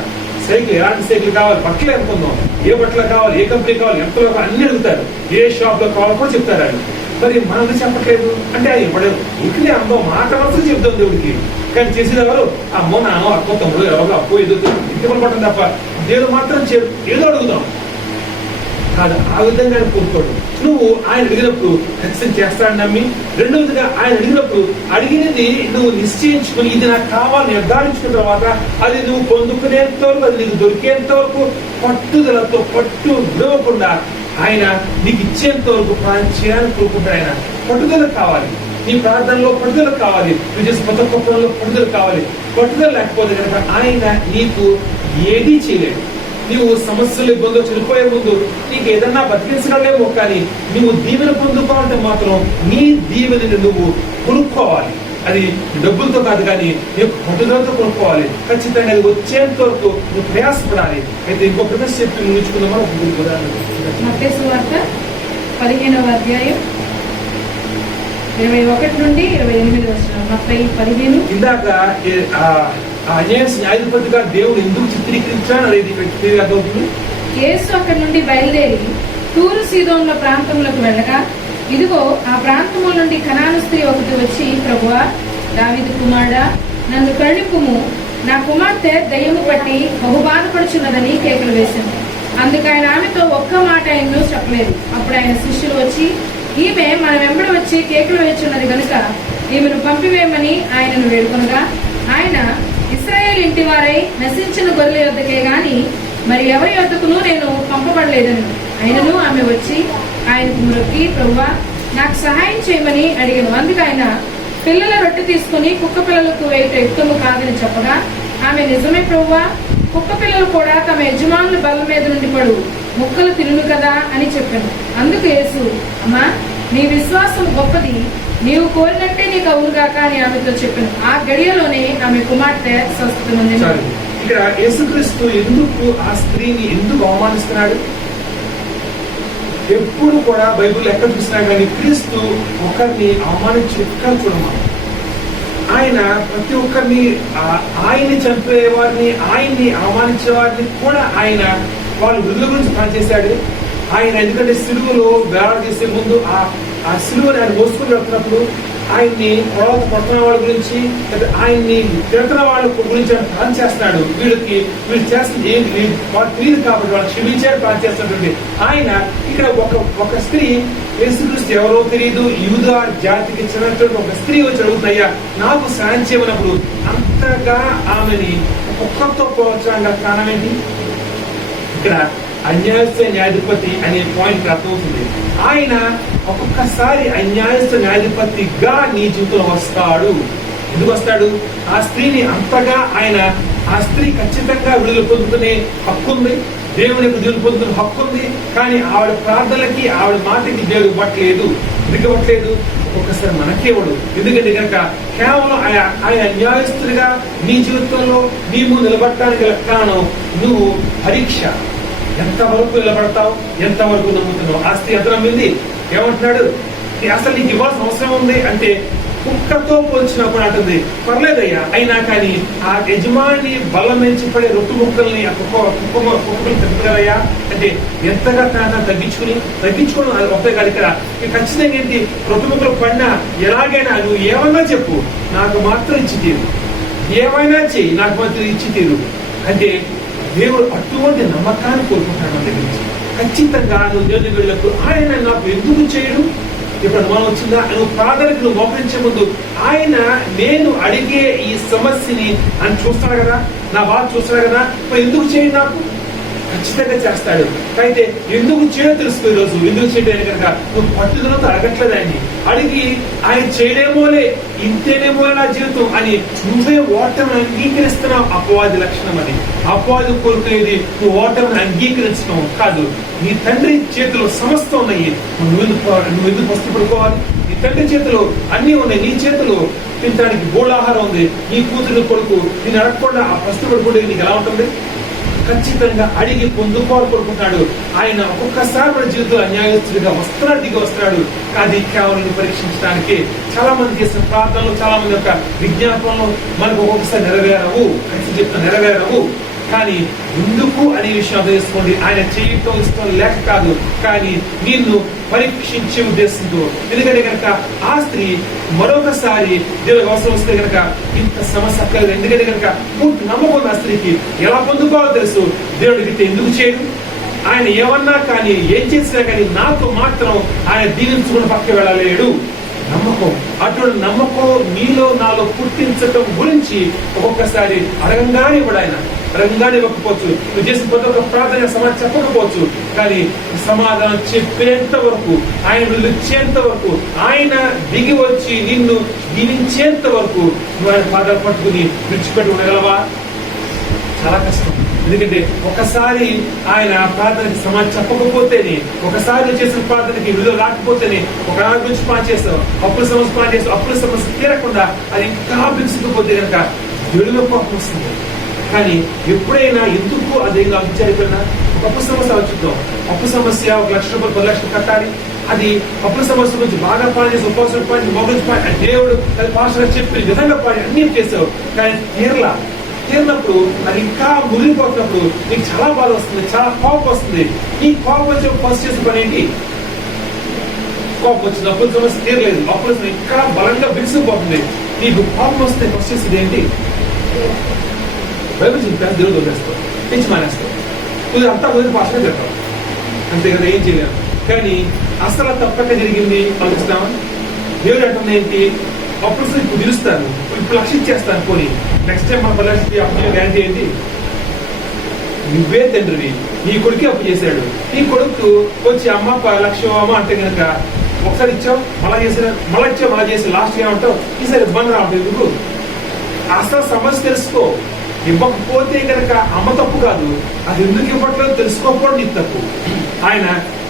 సైకిల్ ఎలాంటి సైకిల్ కావాలి, బట్టలు ఎంత ఉందో, ఏ బట్టలు కావాలి, ఏ కంపెనీ కావాలి, ఎంతలో అన్ని అడుగుతారు, ఏ షాప్ లో కావాలో కూడా చెప్తారు. అని మరి మనది చెప్పట్లేదు అంటే ఇప్పుడు ఇంకనే అమ్మో మాట వరుస చెప్తాం దేవుడికి, కానీ చేసేది ఎవరు, అమ్మో నానో అక్కో తమ్ముడు ఎవరో అప్పో ఏదో ఇంటి పట్టడం తప్ప దేవుడు మాత్రం ఏదో అడుగుతాం కాదు. ఆ విధంగా కోరుకోడు. నువ్వు ఆయన అడిగినప్పుడు ఖచ్చితంగా చేస్తాడని నమ్మి, రెండవదిగా ఆయన అడిగినప్పుడు అడిగినది నువ్వు నిశ్చయించుకుని ఇది నాకు కావాలని నిర్ధారించుకున్న తర్వాత అది నువ్వు పొందుకునేంత వరకు, అది నీకు దొరికేంత వరకు పట్టుదలతో పట్టు విడవకుండా ఆయన నీకు ఇచ్చేంత వరకు ప్రార్థన చేయాలని కోరుకుంటాడు. ఆయన పట్టుదల కావాలి, నీ ప్రార్థనలో పట్టుదల కావాలి, నువ్వు చేసే కొత్త పనుల్లో పట్టుదల కావాలి. పట్టుదల లేకపోతే కనుక ఆయన నీకు ఏదీ చేయలేడు. నువ్వు సమస్యలు ఇబ్బందులు చనిపోయే ముందు నీకు ఏదన్నా బతికించగలేమో, కానీ నువ్వు దీవెన పొందుకోవాలంటే మాత్రం నీ దీవెని నువ్వు కొనుక్కోవాలి. అది డబ్బులతో కాదు కానీ నీకు పట్టుదలతో కొనుక్కోవాలి. ఖచ్చితంగా అది వచ్చేంత వరకు నువ్వు ప్రయాసపడాలి. అయితే ఇంకొక ప్రశ్న చెప్పి ముగించుకుందామా. ఒక ఉదాహరణ, మత్తయి సువార్త 15వ అధ్యాయం 21 నుండి 28 వచనం. మత్తయి 15. ఇందాక న్యాయాధిపతిగా దేవుడు ఎందుకు చిత్రీకరించాడు అనేది అర్థమవుతుంది. యేసు అక్కడి నుండి బయలుదేరి తూరు సీదోనుల ప్రాంతములకు వెళ్ళగా, ఇదిగో ఆ ప్రాంతముల నుండి కనాను స్త్రీ ఒకటి వచ్చి, ప్రభువా, దావీదు కుమారుడా, నన్ను కరుణింపుము, నా కుమార్తె దయ్యము పట్టి బహుబాధపడుచున్నదని కేకలు వేసింది. అందుకు ఆయన ఆమెతో ఒక్క మాట ఆయన్ను చెప్పలేదు. అప్పుడు ఆయన శిష్యులు వచ్చి, ఈమె మన వెంబడి వచ్చి కేకలు వేచున్నది గనుక ఈమెను పంపివేయమని ఆయనను వేడుకొనగా, ఆయన, ఇశ్రాయేలు ఇంటి వారై నశించిన గొర్రెల యొద్దకే గాని మరి ఎవరి యొద్దకును నేను పంపబడలేదని. ఆయనను ఆమె వచ్చి ఆయనకు మొక్కి, ప్రభువా, నాకు సహాయం చేయమని అడిగాను. అందుకు ఆయన, పిల్లల రొట్టె తీసుకుని కుక్క పిల్లలకు వేయట యుక్తము కాదని చెప్పగా, ఆమె, నిజమే ప్రభువా, కుక్క పిల్లలు కూడా తమ యజమానుల బల్ల మీద నుండి పడు ముక్కలు తినును కదా అని చెప్పాను. అందుకు యేసు, అమ్మా, నీ విశ్వాసం గొప్పది, నీవు కోరినట్టే నీకు అవునుగాక అని ఆమెతో చెప్పాను. ఆ గడియలోనే ఆమె కుమార్తె స్వస్థత పొందింది. ఇక్కడ యేసుక్రీస్తు ఎందుకు ఆ స్త్రీని ఎందుకు అవమానిస్తున్నాడు? ఎప్పుడు కూడా బైబిల్ ఎక్కడ చూసినా కానీ క్రీస్తు ఒకరిని అవమానించి చూడమా. ఆయన ప్రతి ఒక్కరిని, ఆయన్ని చంపే వారిని, ఆయన్ని అవమానించే వారిని కూడా ఆయన వాళ్ళ విధుల గురించి పనిచేశాడు. ఆయన ఎందుకంటే సిలువలో వేలాడ చేసే ముందు ఆ సిలువని ఆయన మోసుకుని వెళ్తున్నప్పుడు ఆయన్ని పొడవత పడుతున్న వాళ్ళ గురించి, ఆయన్ని తిడుతున్న వాళ్ళ గురించి ప్లాన్ చేస్తున్నాడు. వీళ్ళు చేస్తుంది ఏంటి వాళ్ళు తెలియదు కాబట్టి వాళ్ళు క్షమించారు ప్లాన్ చేస్తున్నటువంటి ఆయన ఇక్కడ ఒక స్త్రీ యేసుక్రీస్తు ఎవరో తెలియదు, యూదా జాతికి చెందినటువంటి ఒక స్త్రీ వచ్చి అడుగుతున్నాయ్యా నాకు సాయం చేయమన్నప్పుడు అంతగా ఆమెని ఒక్కరితో పోల్చడానికి కారణం ఏంటి? ఇక్కడ అన్యాయస్థ న్యాయాధిపతి అనే పాయింట్ అర్థమవుతుంది. ఆయన ఒక్కొక్కసారి అన్యాయస్థ న్యాయాధిపతిగా నీ జీవితంలో వస్తాడు. ఎందుకు వస్తాడు? ఆ స్త్రీని అంతగా ఆ స్త్రీ ఖచ్చితంగా విడుదల పొందుకునే హక్కు ఉంది, దేవునికి విడుదల పొందుకునే హక్కు ఉంది. కానీ ఆవిడ ప్రార్థనలకి ఆవిడ మాటకి దేవుడు ఇవ్వట్లేదు. ఎందుకు ఇవ్వట్లేదు? ఒక్కొక్కసారి మనకేవాడు. ఎందుకంటే కనుక కేవలం ఆయన అన్యాయస్తుడిగా నీ జీవితంలో నీ ముందు నిలబడటానికి గల కారణం నువ్వు పరీక్ష ఎంతవరకు నిలబడతావు, ఎంతవరకు నమ్ముతున్నావు. ఆ స్త్రీ ఎంత నమ్మింది? ఏమంటున్నాడు? అసలు నీకు ఇవ్వాల్సిన అవసరం ఉంది అంటే కుక్కతో పోల్చినప్పుడు అంటుంది పర్లేదయ్యా, అయినా కానీ ఆ యజమాని బలం నుంచి పడే రొట్టు ముక్కల్ని కుక్కలు తిప్పగలయ్యా అంటే ఎంతగా తగ్గించుకుని ఒకే కాదు. ఇక్కడ ఖచ్చితంగా ఏంటి? రొట్టు ముక్కలు పడినా ఎలాగైనా నువ్వు ఏమన్నా చెప్పు, నాకు మాత్రం ఇచ్చి తీరు, ఏమైనా చెయ్యి, నాకు మాత్రం ఇచ్చి తీరు అంటే దేవుడు అటువంటి నమ్మకాన్ని కోరుకుంటాడు మన దగ్గర నుంచి. ఖచ్చితంగా నువ్వు దేవుని వెళ్ళకు ఆయన నాకు ఎందుకు చేయడు? ఇప్పుడు అనుమానం వచ్చిందా? నువ్వు ప్రార్థనకు నువ్వు మోకరించే ముందు ఆయన నేను అడిగే ఈ సమస్యని ఆయన చూస్తాడు కదా, నా బాధ చూస్తాడు కదా, మరి ఎందుకు చేయండి నాకు? ఖచ్చితంగా చేస్తాడు. అయితే ఎందుకు చేయో తెలుసుకో. ఈరోజు ఎందుకు చేయడం కనుక నువ్వు పట్టుదలతో అడగట్లేదు ఆయన్ని. అడిగి ఆయన చేయడేమోలే, ఇంతేనేమో నా జీవితం అని నువ్వే ఓటమిని అంగీకరిస్తున్నావు. అపవాది లక్షణం అది. అపవాది కోరుకునేది నువ్వు ఓటమిని అంగీకరించడం కాదు. నీ తండ్రి చేతిలో సమస్తం ఉన్నాయి, నువ్వు ఎందుకు వస్తు పడుకోవాలి? నీ తండ్రి చేతిలో అన్ని ఉన్నాయి, నీ చేతిలో తినడానికి బోళాహారం ఉంది. నీ కూతురు కొడుకు నేను అడగకుండా ఆ పస్తు పడుకుంటే నీకు ఎలా ఉంటుంది? ఖచ్చితంగా అడిగి పొందుకోవాలనుకుంటున్నాడు. ఆయన ఒక్కొక్కసారి మన జీవితంలో అన్యాయస్తుడిగా వస్తున్నాడు, దిగి వస్తున్నాడు. అది కేవలం పరీక్షించడానికి. చాలా మంది చేసిన ప్రార్థనలు, చాలా మంది యొక్క విజ్ఞాపనలు మనకు ఒక్కొక్కసారి నెరవేరవు. కానీ ఎందుకు అనే విషయం అర్థం చేసుకోండి. ఆయన చేయటం ఇష్టం లేక కాదు, కానీ నిన్ను పరీక్షించే ఉద్దేశంతో. ఎందుకంటే కనుక ఆ స్త్రీ మరొకసారి దేవుడికి అవసరం వస్తే కనుక ఇంత సమస్య అక్కర్లేదు. ఎందుకంటే కనుక పూర్తి నమ్మకం ఆ స్త్రీకి ఎలా పొందుకోవాలో తెలుసు. దేవుడికి ఎందుకు చేయడు? ఆయన ఏమన్నా కానీ ఏం చేసినా కానీ నాతో మాత్రం ఆయన దీవించుకుని పక్క వెళ్ళలేడు. నమ్మకం, అటువంటి నమ్మకం నీలో నాలో పుట్టించటం గురించి ఒక్కొక్కసారి అడగంగానే కూడా ఆయన అడగంగానే ఇవ్వకపోవచ్చు. నువ్వు చేసిన ప్రతి ఒక్క ప్రార్థన సమాధానం చెప్పకపోవచ్చు, కానీ సమాధానం చెప్పేంత వరకు, ఆయన ఇచ్చేంత వరకు, ఆయన దిగి వచ్చి నిన్ను దీవించేంత వరకు నువ్వు ఆయన పాదాలు పట్టుకుని విడిచిపెట్టి ఉండగలవా? చాలా కష్టం. ఎందుకంటే ఒకసారి ఆయన ప్రార్థనకి సమాధానం చెప్పకపోతేనే, ఒకసారి చేసిన ప్రార్థనకి విడుదల రాకపోతేనే, ఒక గురించి పని చేస్తావు, అప్పుల సమస్య పని చేస్తావు, అప్పుల సమస్య తీరకుండా అది ఇంకా బిగుసుకుపోతే కనుక దేవుడిలో కోపం వస్తుంది. కానీ ఎప్పుడైనా ఎందుకు అది విచారిపోయినా ఒక అప్పు సమస్య వచ్చుద్దాం, అప్పు సమస్య 1 లక్ష రూపాయలు 10 లక్షలు కట్టాలి, అది అప్పుల సమస్య గురించి బాగా పని చేసి ఉపవాసం పని మొగ్గు పని దేవుడు అది పాస్టర్ చెప్పి విధంగా పని అన్ని చేసావు. కానీ తీరినప్పుడు అది ఇంకా మురిగిపోతున్నప్పుడు నీకు చాలా బాధ వస్తుంది, చాలా కోపం వస్తుంది. ఈ కోపం వచ్చి ఫస్ట్ చేసిన పని ఏంటి? కోపం వచ్చింది, అప్పుల సమస్య తీరలేదు, అప్పుల ఇంకా బలంగా బిగుసుకుపోతుంది. నీకు కోపం వస్తే ఫస్ట్ చేసేది ఏంటి? బైబిల్ చెప్పాను, దేవుడు వదిలేస్తావు, తెచ్చి మానేస్తావు, కొద్దిగా అంతా కొద్దిగా పాస్టర్ చెప్తావు, అంతే కదా, ఏం చేయలేము. కానీ అసలు తప్పక జరిగింది ఆలోచిస్తామా? దేవుడు అంటుంది ఏంటి? అప్పుడు ఇప్పుడు పిలుస్తాను, ఇప్పుడు 1 లక్ష ఇచ్చేస్తాను, పోనీ నెక్స్ట్ టైం మన 10 లక్షలకి అప్పు గ్యారంటీ ఏంటి? నువ్వే తండ్రివి, నీ కొడుకే అప్పు చేశాడు, నీ కొడుకు వచ్చి అమ్మ 10 లక్ష అమ్మ అంటే కనుక ఒకసారి ఇచ్చావు, మళ్ళీ చేసి లాస్ట్ ఏమంటావు? ఈసారి ఇబ్బంది రావట్లేదు. ఎందుకు? అసలు సమస్య తెలుసుకో. ఇవ్వకపోతే కనుక అమ్మ తప్పు కాదు, అది ఎందుకు ఇవ్వట్లేదు తెలుసుకోకపోవడం నీ తప్పు. ఆయన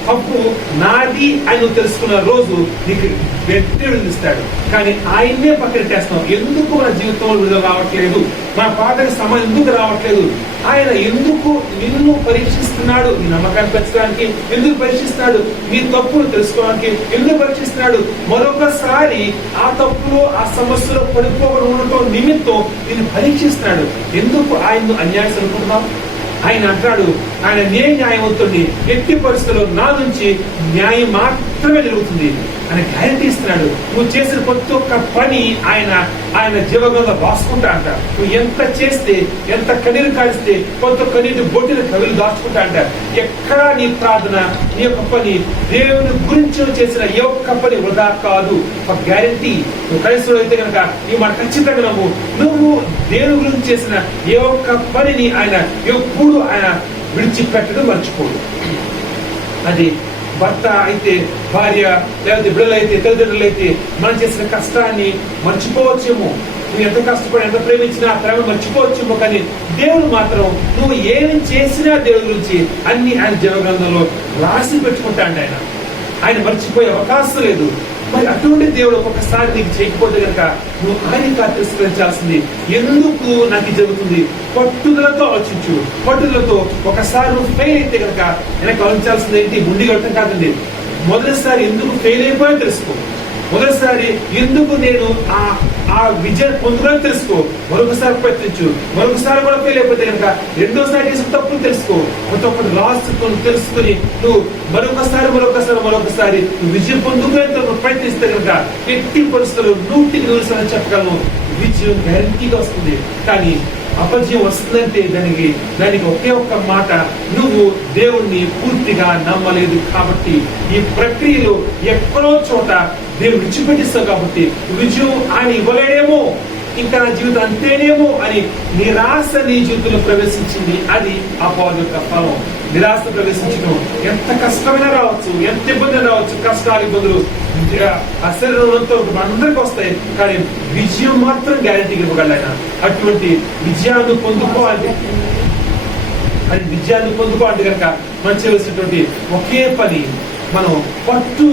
తప్పు నాది అని నువ్వు తెలుసుకున్న రోజు నీకు వెంటనే విడుదలిస్తాడు. కానీ ఆయన్నే పక్కనెట్టేస్తాం. ఎందుకు మన జీవితంలో విడుదల రావట్లేదు, మన పాటకి సమయం ఎందుకు రావట్లేదు? ఆయన ఎందుకు నిన్ను పరీక్షిస్తున్నాడు? నీ నమ్మకాన్ని పెంచడానికి ఎందుకు పరీక్షిస్తున్నాడు? నీ తప్పులు తెలుసుకోవడానికి ఎందుకు పరీక్షిస్తున్నాడు? మరొకసారి ఆ తప్పులో ఆ సమస్యలో పడిపోకుండా ఉండటం నిమిత్తం నిన్ను పరీక్షిస్తున్నాడు. ఎందుకు ఆయన్ను అన్యాయం అనుకుంటున్నావు? ఆయన అంటాడు, ఆయన న్యాయవంతుడిని, ఎట్టి పరిస్థితుల్లో నా నుంచి న్యాయం మాత్రమే జరుగుతుంది అని గ్యారంటీ ఇస్తున్నాడు. నువ్వు చేసిన ప్రతి ఒక్క పని ఆయన జీవగంలో రాసుకుంటా అంట. నువ్వు ఎంత చేస్తే, ఎంత కన్నీరు కాడిస్తే కొంత కన్నీటి బొట్టిన కవిలు దాచుకుంటా అంట. ఎక్కడా నీ ప్రార్థన, నీ యొక్క పని, దేవుని గురించి చేసిన ఏ ఒక్క పని వృధా కాదు. ఒక గ్యారంటీ. నువ్వు క్రైస్తవుడు అయితే కనుక ఈ మాట ఖచ్చితంగా నువ్వు దేవుని గురించి చేసిన ఏ ఒక్క పనిని ఆయన ఎప్పుడు ఆయన విడిచిపెట్టడం మర్చిపోడు. అది భర్త అయితే, భార్య, లేకపోతే బిడ్డలైతే, తల్లిదండ్రులైతే మనం చేసిన కష్టాన్ని మర్చిపోవచ్చేమో. నువ్వు ఎంత కష్టపడి, ఎంత ప్రేమించినా ఆ ప్రేమ మర్చిపోవచ్చేమో. కానీ దేవుడు మాత్రం నువ్వు ఏమి చేసినా దేవుడి గురించి అన్ని ఆయన జీవగ్రంథంలో రాసి పెట్టుకుంటాడు. ఆయన మర్చిపోయే అవకాశం లేదు. మరి అటువంటి దేవుడు ఒక్కొక్కసారి నీకు చేయకపోతే కనుక నువ్వు ఆయన తిరస్కరించాల్సింది. ఎందుకు నాకు జరుగుతుంది? పట్టుదలతో ఆలోచించు. పట్టుదలతో ఒకసారి నువ్వు ఫెయిల్ అయితే కనుక వెనక ఆలోచించాల్సింది ఏంటి? ముందుగా వెళ్ళటం కాదండి. మొదటిసారి ఎందుకు ఫెయిల్ అయిపోయా తెలుసుకో. మొదటిసారి ఎందుకు నేను ఆ విజయం పొందుకొని తెలుసుకో. మరొకసారి ప్రయత్నించు. మరొకసారి కూడా ఫెయిల్ అయిపోతే కనుక రెండోసారి చేసిన తప్పులు తెలుసుకో. ఒక్కొక్కటి రాసుకొని తెలుసుకుని నువ్వు మరొకసారి విజయం పొందుకునేందుకు నువ్వు ప్రయత్నిస్తే కనుక ఎట్టి పరిస్థితుల్లో 100% చెప్పగలను, విజయం గ్యారంటీగా వస్తుంది. కానీ అపజయం వస్తుందంటే దానికి ఒకే ఒక్క మాట, నువ్వు దేవుణ్ణి పూర్తిగా నమ్మలేదు కాబట్టి. ఈ ప్రక్రియలో ఎక్కడో చోట దేవుడు విడిచిపెట్టిస్తావు కాబట్టి విజయం ఆయన ఇవ్వలేడేమో, ఇంకా నా జీవితం అంతేనేమో అని నిరాశ నీ జీవితంలో ప్రవేశించింది. అది అపవాది యొక్క ఫలం. నిరాశ ప్రవేశించడం ఎంత కష్టమైనా రావచ్చు, ఎంత ఇబ్బంది రావచ్చు. కష్టాలు, ఇబ్బందులు ఆ శరీరంతో అందరికి వస్తాయి. కానీ విజయం మాత్రం గ్యారంటీగా ఇవ్వగలైనా. అటువంటి విజయాన్ని పొందుకోవాలి. కనుక మనం చేయవలసినటువంటి ఒకే పని, మనం పట్టు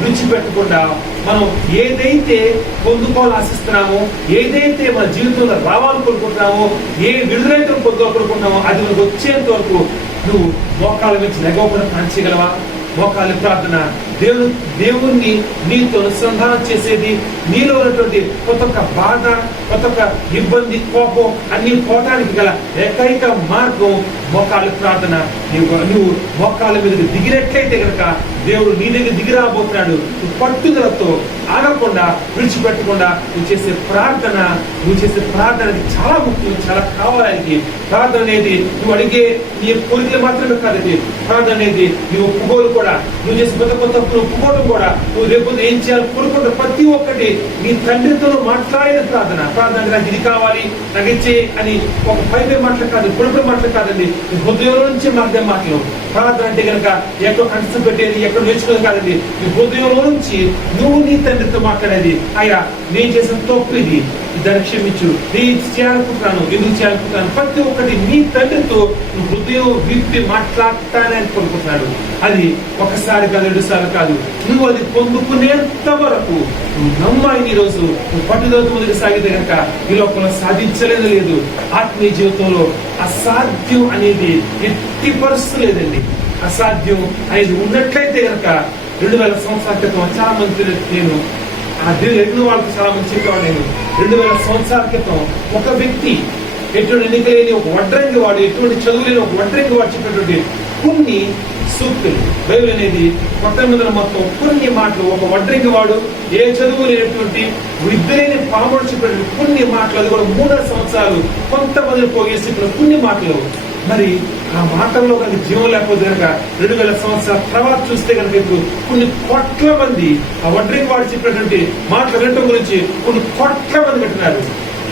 విడిచిపెట్టకుండా మనం ఏదైతే పొందుకోవాలని ఆశిస్తున్నామో, ఏదైతే మన జీవితంలో రావాలనుకుంటున్నామో, ఏ విడుదలైతే పొందుకోవాలనుకుంటున్నామో అది మనకు వచ్చేంత వరకు నువ్వు మోకాళ్ళ నుంచి లెగవకుండా పనిచేయగలవా? మోకాళ్ళ ప్రార్థన దేవుణ్ణి నీతో అనుసంధానం చేసేది. నీలో ఉన్నటువంటి కొత్త బాధ, కొత్త ఇబ్బంది, కోపం అన్ని పోవటానికి గల ఏకైక మార్గం మోకాళ్ళ ప్రార్థన. నువ్వు మోకాళ్ళ మీదకి దిగినట్లయితే కనుక దేవుడు నీ దగ్గర దిగి రాబోతున్నాడు. నువ్వు పట్టుదలతో ఆగకుండా, విడిచిపెట్టకుండా నువ్వు చేసే ప్రార్థన చాలా ముఖ్యం, చాలా కావాలని. ప్రార్థన అనేది నువ్వు అడిగే నీ కోరికలు మాత్రమే కాదండి. ప్రార్థన అనేది నీ ఒప్పుకోలు కూడా, నువ్వు చేసే కొత్త ఒప్పుకోవడం కూడా, నువ్వు రేపు ఏం చేయాలి కోరుకుంటే ప్రతి ఒక్కటి నీ తండ్రితో మాట్లాడిన ప్రార్థన. నాకు ఇది కావాలి, నాకు ఇచ్చే అని ఒక పైపై మాటలు కాదు, పొడుపు మాటలు కాదండి. నీ హృదయంలో నుంచి మాట్లాడే మాటలు. ప్రార్థన అంటే కనుక ఎక్కడో కంఠం పెట్టేది, ఎక్కడ నేర్చుకోదు కాదండి. నీ హృదయంలో నుంచి నువ్వు నీ తండ్రితో మాట్లాడేది. అయ్యా, నేను చేసిన తప్పు ఇది, దాన్ని క్షమించు, నేను చేయాలనుకుంటున్నాను, ఎందుకు చేయాలనుకుంటున్నాను, ప్రతి ఒక్కటి నీ తండ్రితో నువ్వు హృదయం విప్పి మాట్లాడతానని కోరుకుంటున్నాడు. అది ఒకసారి కాదు, 2 సార్లు కాదు. నువ్వు అది పొందుకునేంత వరకు నువ్వు నమ్మాయి. ఈ రోజు నువ్వు పట్టుదలతో ముందుకు సాగితే కనుక ఈ లోపల సాధించలేదు లేదు. ఆత్మీయ జీవితంలో అసాధ్యం అనేది ఎట్టి పరిస్థితులు లేదండి. అసాధ్యం అనేది ఉన్నట్లయితే కనుక 2000 సంవత్సరాల క్రితం చాలా మంది, నేను ఆ దేవుడు ఎన్నో వాళ్ళకి చాలా మంది చెప్పేవాడు. నేను 2000 సంవత్సరాల క్రితం ఒక వ్యక్తి, ఎటువంటి ఎన్నిక లేని ఒక వడ్రంగి వాడు, ఎటువంటి చదువు లేని ఒక వడ్రంగి వాడు చెప్పినటువంటి కొన్ని సూక్తులు. బైబిల్ అనేది మొత్తం మొత్తం కొన్ని మాటలు, ఒక వడ్రంగి వాడు, ఏ చదువు లేనటువంటి విద్యలేని పాముడు చెప్పినటువంటి కొన్ని మాటలు, అది కూడా 3.5 సంవత్సరాలు కొంతమంది పోగేసి చెప్పిన కొన్ని మాటలు. మరి ఆ మాటల్లో కనుక జీవం లేకపోతే కనుక 2000 సంవత్సరాల తర్వాత చూస్తే కనుక ఇప్పుడు కొన్ని కోట్ల మంది ఆ వడ్రంగి వాడు చెప్పినటువంటి మాటలు వినటం గురించి కొన్ని కోట్ల మంది పెట్టినారు.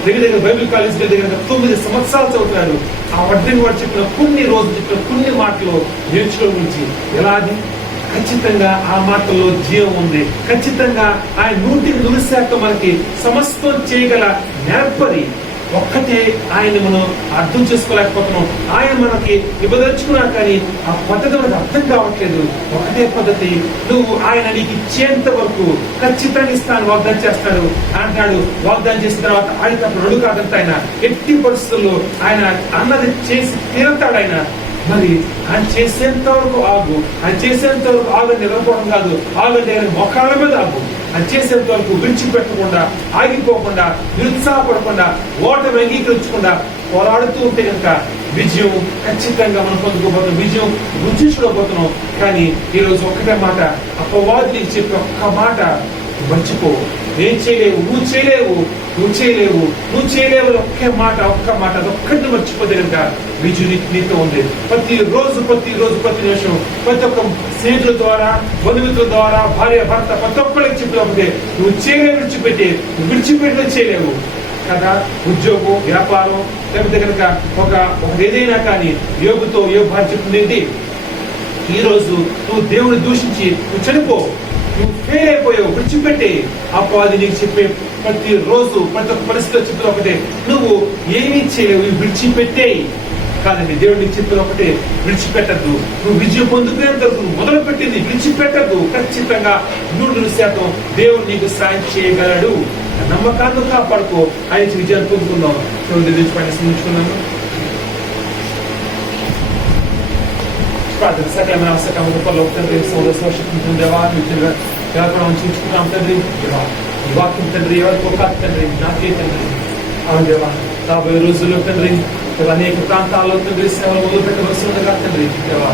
దగ్గర బైబిల్ కాలేజీకి దగ్గర 9 సంవత్సరాలు చదువుతున్నారు. ఆ వడ్రంగి వాడు చెప్పిన కొన్ని రోజులు చెప్పిన కొన్ని మాటలు నేర్చుకోవడం గురించి. ఎలా అది? ఖచ్చితంగా ఆ మాటల్లో జీవం ఉంది. ఖచ్చితంగా ఆయన 100% మనకి సమస్తం చేయగల నేర్పరి ఒక్కటే. ఆయన మనం అర్థం చేసుకోలేకపోతున్నాం. ఆయన మనకి ఇవ్వదలుచుకున్నా కానీ ఆ పద్ధతి మనకు అర్థం కావట్లేదు. ఒకటే పద్ధతి, నువ్వు ఆయన నీకు ఇచ్చేంత వరకు ఖచ్చితంగా ఇస్తాను వాగ్దానం చేస్తాడు అంటాడు. వాగ్దానం చేసిన తర్వాత ఆయన తప్పుడు అడుగు కాదంట. ఆయన ఎట్టి పరిస్థితుల్లో ఆయన అన్నది చేసి తీరుతాడు. ఆయన మరి ఆయన చేసేంత వరకు ఆగు. ఆయన చేసేంత వరకు ఆగని నిలబడడం కాదు, ఆగండి ఆయన మొఖాల మీద ఆగు. అది చేసేంత వరకు విడిచిపెట్టకుండా, ఆగిపోకుండా, నిరుత్సాహపడకుండా, ఓటమి అంగీకరించకుండా పోరాడుతూ ఉంటే కనుక విజయం ఖచ్చితంగా మనం పొందుకోబోతున్నాం, విజయం రుచి చూడబోతున్నాం. కానీ ఈరోజు ఒక్కటే మాట, అపవాది నీకు చెప్పే ఒక్క మాట మర్చిపో. ఏం చేయలేవు, నువ్వు చేయలేవు, నువ్వు చేయలేవు, నువ్వు చేయలేవు, ఒక్క మాట అదొక్కడిని మర్చిపోతే కనుక విజయం నీతో ఉంది. ప్రతి రోజు ప్రతి నిమిషం ప్రతి ఒక్క స్నేహితుల ద్వారా, బంధుమిత్రుల ద్వారా, భార్య భర్త ప్రతి ఒక్కరికి చెప్పినప్పుడే నువ్వు చేయలేవు, విడిచిపెట్టిన చేయలేవు కదా. ఉద్యోగం, వ్యాపారం, లేకపోతే కనుక ఒక ఏదైనా కానీ యోగుతో భార్య చెప్తుంది, ఈ రోజు నువ్వు దేవుని దూషించి నువ్వు చనిపో, నువ్వు ఫెయిల్ అయిపోయావు, విడిచిపెట్టే. అపవాది నీకు చెప్పే ప్రతి రోజు ప్రతి ఒక్క పరిస్థితిలో చెప్పిన ఒకటే, నువ్వు ఏమీ చేయలేవు, విడిచిపెట్టే. కాదండి, దేవుడు నీకు చెప్పిన ఒకటే, విడిచిపెట్టద్దు. నువ్వు విజయం పొందుకునేంత నువ్వు మొదలు పెట్టింది విడిచిపెట్టద్దు. ఖచ్చితంగా 100% దేవుడు నీకు సాయం చేయగలడు. నమ్మకాన్ని కాపాడుకో, ఆయన విజయాన్ని పొందుకుందాం. పైన స్మరించుకున్నాను. ప్రార్థన సకలమైన అవసరం రూపంలో తండ్రి, సౌరశక్తి దేవా, వ్యాపారం చూసుకుంటాం తండ్రి. ఈ వాక్యం తండ్రి ఎవరికో కాదు తండ్రి, నాకే తండ్రి. అవును దేవా, రాబోయే రోజుల్లో తండ్రి అనేక ప్రాంతాల్లో తండ్రి సేవలు మొదలు పెట్టవలసి ఉండగా తండ్రి దేవా,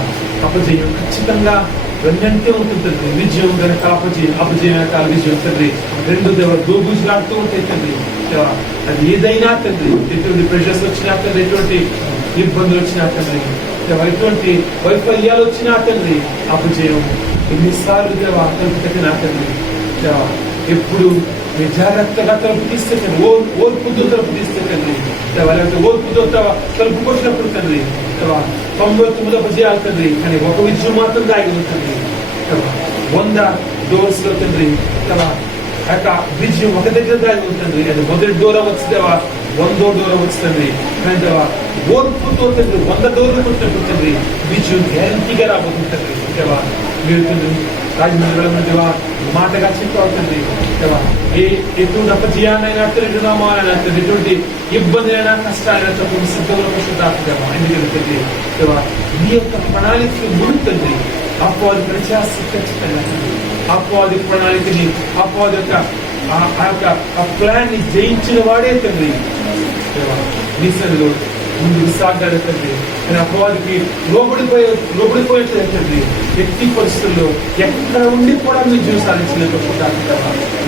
అపజయం ఖచ్చితంగా వెన్నంటే ఉంటుంది తండ్రి. విజయం కనుక అపజయం కాల విజయం తండ్రి రెండు దేవ దోబూజులాడుతూ ఉంటాయి తండ్రి దేవా. అది ఏదైనా తండ్రి, ఎటువంటి ప్రెషర్స్ వచ్చినా తండ్రి, ఎటువంటి ఇబ్బందులు వచ్చినా తండ్రి దేవా, ఎటువంటి వైఫల్యాలు వచ్చినా తండ్రి అపజయం ఎన్నిసార్లు దేవా తలుపు నా తండ్రి దేవా. ఎప్పుడు మీ జాగ్రత్తగా తలుపు తీస్తే తండ్రి, ఓర్పుతో తలుపు తీస్తే తండ్రి దేవా, లేకపోతే ఓర్పుతో తలుపు కొట్టినప్పుడు తండ్రి దేవా 99 అపజయాలు తండ్రి, కానీ ఒక విజయం మాత్రం దాగి ఉంటుంది దేవా. 100 డోర్స్ లో తండ్రి దేవా, ఆ యొక్క విజయం ఒక దగ్గర దాగి ఉంటుంది. అది మొదటి డోర్ అవ్వచ్చు దేవా, 100వ డోర్ అవ్వచ్చు తండ్రి. కానీ దేవా ఓర్పుతో తండ్రి 100 డోర్లు కొట్టినప్పుడు తండ్రి విజయం గ్యారంటీగా రాబోతుంది తండ్రి దేవా. మీరు తండ్రి రాజమండ్రి దేవా మాటగా చెప్పవుతుంది దేవా, ఎటువంటి అపజయాన్నైనా తిరుగుతున్నామో అని ఎటువంటి ఇబ్బంది అయినా కష్టాలైనా తప్పుడు సిద్ధంలో పశుతాదేవా. ఎందుకంటే దేవా మీ యొక్క ప్రణాళిక ముందు తండ్రి అపవాది ప్రచాసి ఖచ్చితంగా అపవాది ప్రణాళికని, అపవాది యొక్క ఆ ప్లాన్ ని జయించిన వాడే తండ్రి దేవా. మీ సరిలో ముందుకు సాగాలి తండ్రి. కానీ అపవాదికి లోబడిపోయేట్లేదు తండ్రి. వ్యక్తి పరిస్థితుల్లో ఎక్కడ ఉండి కూడా మీరు జీవం సాధించలేకపోతారు.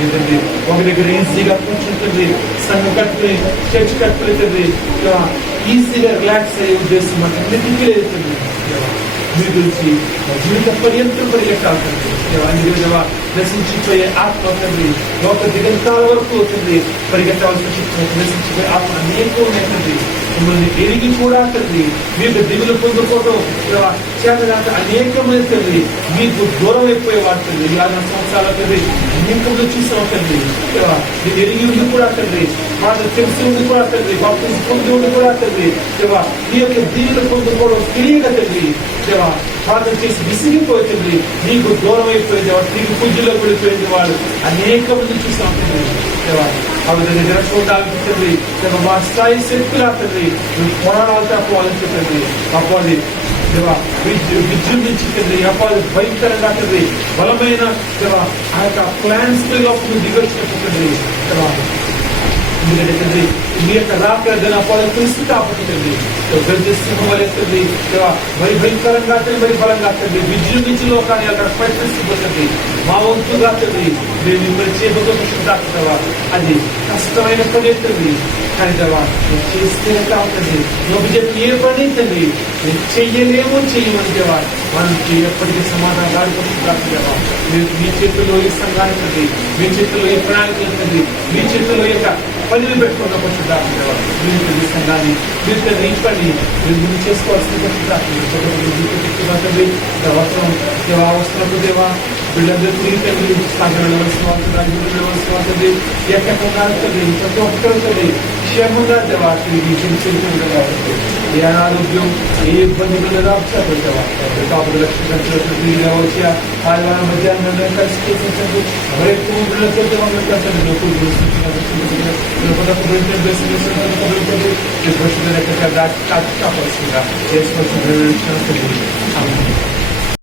ఏంటంటే ఒక దగ్గర ఈజీగా కూర్చుంటుంది, సంఘం కట్టుకుని చర్చ్ కట్టుకుని తండ్రి ఈజీగా రిలాక్స్ అయ్యే ఉద్దేశం మాకు అన్నిటికీ లేదు తండ్రి. మీ గురించి జీవిత పర్యంతం పరిగెట్టాలి తండ్రి. దేవా నశించిపోయే ఆత్మ తండ్రి లోక దిగంతాల వరకు తండ్రి పరిగెట్టవలసి నశించిపోయే ఆత్మ అనేకం ఉన్నాయి తండ్రి. మిమ్మల్ని ఎరిగి కూడా తండ్రి మీకు దిగులు పొందుకోవడం చేత అనేకమైన తండ్రి మీకు దూరం అయిపోయేవాడు తండ్రి. 50 సంవత్సరాల తండ్రి అనేకంగా చూసాం తండ్రి. మీరు ఎరిగి ఉండి కూడా తండ్రి, వాళ్ళు తెలిసి ఉండి కూడా తండ్రి, బాప్తిజం పొంది ఉండి కూడా తండ్రి దేవా మీ యొక్క దిగులు పొందుకోవడం తెలియక తండ్రి దేవా ప్రార్థన చేసి విసిగిపోతుంది, నీకు దూరం అయిపోయింది, నీకు పూజలో పడిపోయింది వాళ్ళు అనేక మంది చూసాం తండ్రి దేవా. ఆవిడ నిరక్షుండాలనిపిస్తుంది దేవా, మా స్థాయి శక్తులా తండ్రి నువ్వు పోరాడాలి అపోవాలని తండ్రి. అపోవాలి దేవా విజృంభించి తండ్రి, అపోవాలి భయంకరంగా తండ్రి బలమైన దేవా ఆ యొక్క ప్లాన్స్ లోపల దిగొచ్చినట్టు తండ్రి దేవా. ఎందుకంటే తండ్రి మీ యొక్క రాకదని అపోవాలి తెలిసి కాపాడుతుంది గర్జిస్తుంది దేవా. మరి భయంకరంగా తండ్రి, మరి బలంగా తండ్రి విజృంభించి లోకాన్ని అక్కడ ప్రయత్నిస్తుంది. మా వంతుగా తండ్రి మేము మిమ్మల్ని చేపడుతుందా, అది కష్టమైన పని తండ్రి. కానీ దేవా నువ్వు చేస్తేనే కావుతుంది, నువ్వు చెప్పి ఏ పని తండ్రి నేను చెయ్యలేమో చెయ్యమని దేవా మనకి ఎప్పటికీ సమాధానం ఆడుకుంటుందా దేవా. మీ చేతుల్లో ఈ సంఘాన్ని తండ్రి, మీ చేతుల్లో ఈ ప్రణాళికలు తండ్రి, మీ చేతుల్లో యొక్క పనులు పెట్టుకున్న పశుద్దా దేవా. మీరు ఈ సంఘాన్ని మీరు తండ్రి ఈ పని మీరు ముందు చేసుకోవాల్సిన పశుద్దా తండ్రి. అవసరం దేవా, అవసరం దేవా వీళ్ళందరూ తిరిగి తండ్రి సాగర్ వెళ్ళవలసిన వాళ్ళు, రాజ్యం వెళ్ళవలసిన వాళ్ళు ఎక్కడ తండ్రి ప్రతి ఒక్కరు తండ్రి క్షేమంగా దేవా తిరిగి చెల్లించగా ఏ అనారోగ్యం ఏ ఇబ్బందులు లేదా దేవా కాపుడు లక్ష్మి తిరిగి వచ్చి ఆదివారం మధ్యాహ్నం కలిసి ఎవరెక్కువ కాపాల్సిందిగా చేసుకోవాల్సిన